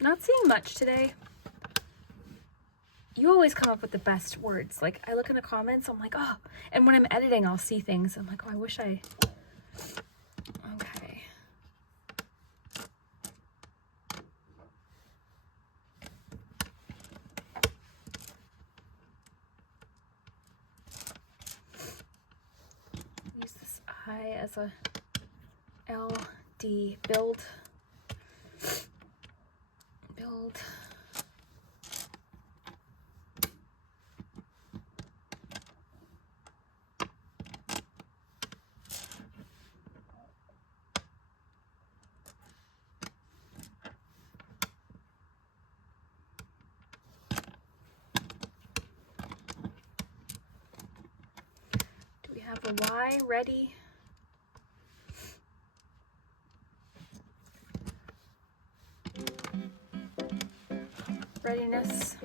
not seeing much today. You always come up with the best words. Like I look in the comments, I'm like, oh, and when I'm editing, I'll see things. I'm like, oh, I wish I, okay. Use this I as a L, D, build. Have a Y ready. Readiness.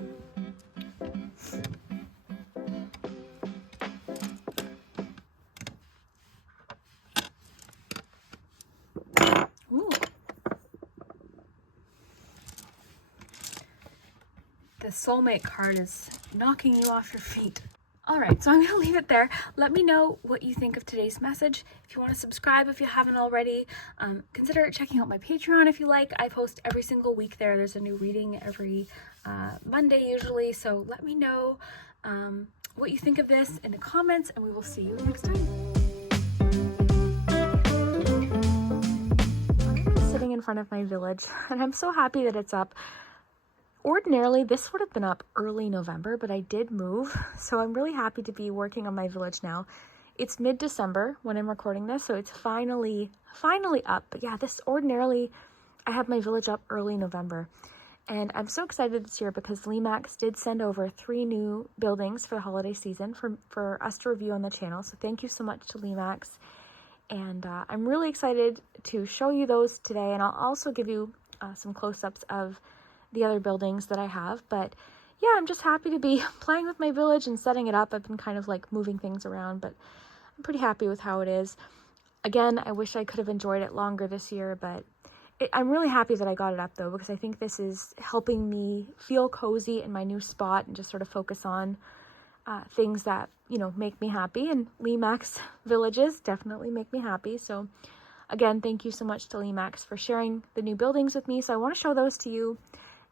Ooh. The soulmate card is knocking you off your feet. Alright, so I'm going to leave it there. Let me know what you think of today's message. If you want to subscribe if you haven't already, consider checking out my Patreon if you like. I post every single week there. There's a new reading every Monday usually, so let me know what you think of this in the comments, and we will see you next time. I'm sitting in front of my village, and I'm so happy that it's up. Ordinarily, this would have been up early November, but I did move, so I'm really happy to be working on my village now. It's mid-December when I'm recording this, so it's finally up. But yeah, ordinarily, I have my village up early November. And I'm so excited this year because Lemax did send over 3 new buildings for the holiday season for us to review on the channel. So thank you so much to Lemax. And I'm really excited to show you those today, and I'll also give you some close-ups of the other buildings that I have. But yeah, I'm just happy to be playing with my village and setting it up. I've been kind of like moving things around, but I'm pretty happy with how it is. Again, I wish I could have enjoyed it longer this year, but I'm really happy that I got it up though, because I think this is helping me feel cozy in my new spot and just sort of focus on things that, you know, make me happy. And Lemax villages definitely make me happy. So again, thank you so much to Lemax for sharing the new buildings with me. So I want to show those to you.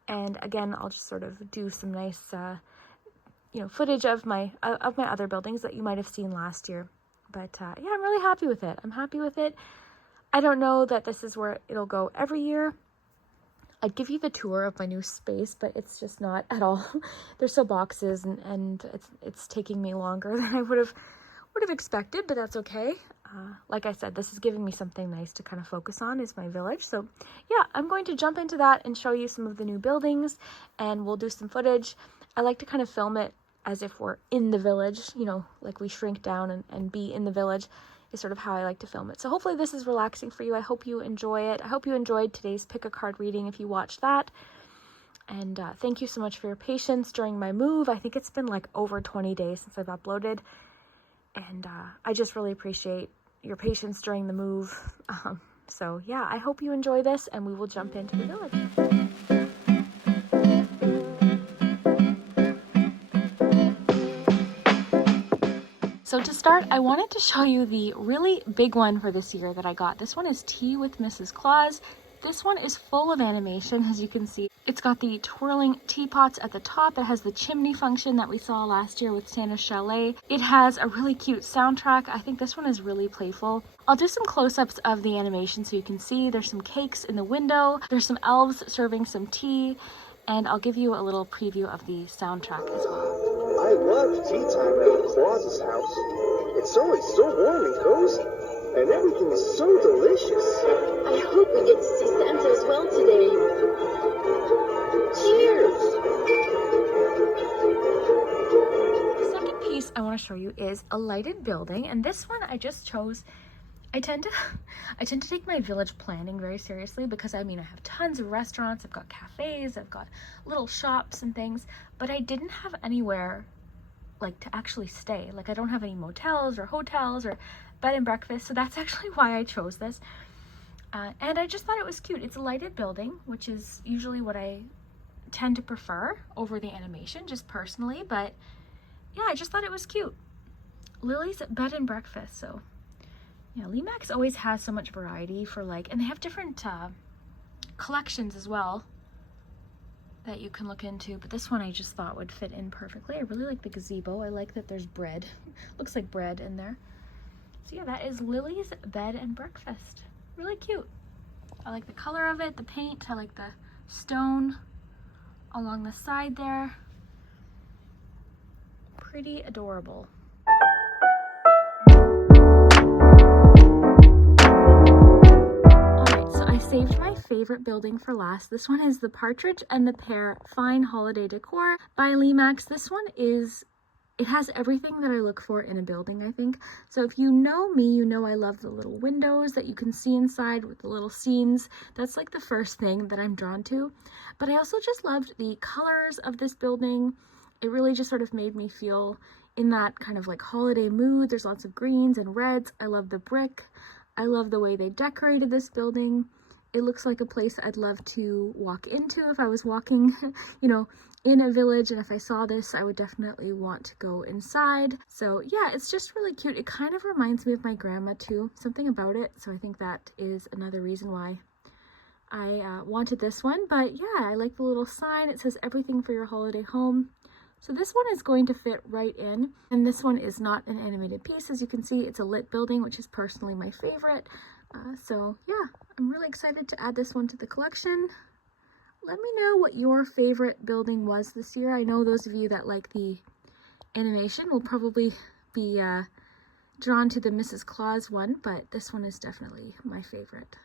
And again, I'll just sort of do some nice, footage of my other buildings that you might have seen last year. But yeah, I'm really happy with it. I'm happy with it. I don't know that this is where it'll go every year. I'd give you the tour of my new space, but it's just not at all. There's still boxes, and it's taking me longer than I would have expected, but that's okay. Like I said, this is giving me something nice to kind of focus on, is my village. So yeah, I'm going to jump into that and show you some of the new buildings, and we'll do some footage. I like to kind of film it as if we're in the village, you know, like we shrink down and be in the village is sort of how I like to film it. So hopefully this is relaxing for you. I hope you enjoy it. I hope you enjoyed today's pick a card reading if you watched that. And thank you so much for your patience during my move. I think it's been like over 20 days since I've uploaded. And I just really appreciate your patience during the move. So yeah, I hope you enjoy this, and we will jump into the village. So to start, I wanted to show you the really big one for this year that I got. This one is Tea with Mrs. Claus. This one is full of animation, as you can see. It's got the twirling teapots at the top. It has the chimney function that we saw last year with Santa's Chalet. It has a really cute soundtrack. I think this one is really playful. I'll do some close-ups of the animation so you can see. There's some cakes in the window. There's some elves serving some tea. And I'll give you a little preview of the soundtrack as well. I love tea time at Claus's house. It's always so warm and cozy. And everything is so delicious. I hope we get to see Santa as well today. Cheers! The second piece I want to show you is a lighted building, and this one I just chose. I tend to take my village planning very seriously because I have tons of restaurants, I've got cafes, I've got little shops and things, but I didn't have anywhere like to actually stay. Like I don't have any motels or hotels or bed and breakfast, so that's actually why I chose this. And I just thought it was cute. It's a lighted building, which is usually what I tend to prefer over the animation, just personally, but yeah, I just thought it was cute. Lily's bed and breakfast, so yeah, Lemax always has so much variety for and they have different collections as well that you can look into, but this one I just thought would fit in perfectly. I really like the gazebo. I like that there's bread. Looks like bread in there. So yeah, that is Lily's bed and breakfast. Really cute. I like the color of it, the paint. I like the stone along the side there. Pretty adorable. Alright, so I saved my favorite building for last. This one is the Partridge and The Pear Fine Holiday Decor by Lemax. This one it has everything that I look for in a building, I think. So if you know me, you know I love the little windows that you can see inside with the little scenes. That's like the first thing that I'm drawn to. But I also just loved the colors of this building. It really just sort of made me feel in that kind of holiday mood. There's lots of greens and reds. I love the brick. I love the way they decorated this building. It looks like a place I'd love to walk into if I was walking, in a village, and if I saw this, I would definitely want to go inside. So yeah, it's just really cute. It kind of reminds me of my grandma too, something about it. So I think that is another reason why I wanted this one. But yeah, I like the little sign. It says everything for your holiday home. So this one is going to fit right in, and this one is not an animated piece. As you can see, it's a lit building, which is personally my favorite. So yeah, I'm really excited to add this one to the collection. Let me know what your favorite building was this year. I know those of you that like the animation will probably be drawn to the Mrs. Claus one, but this one is definitely my favorite.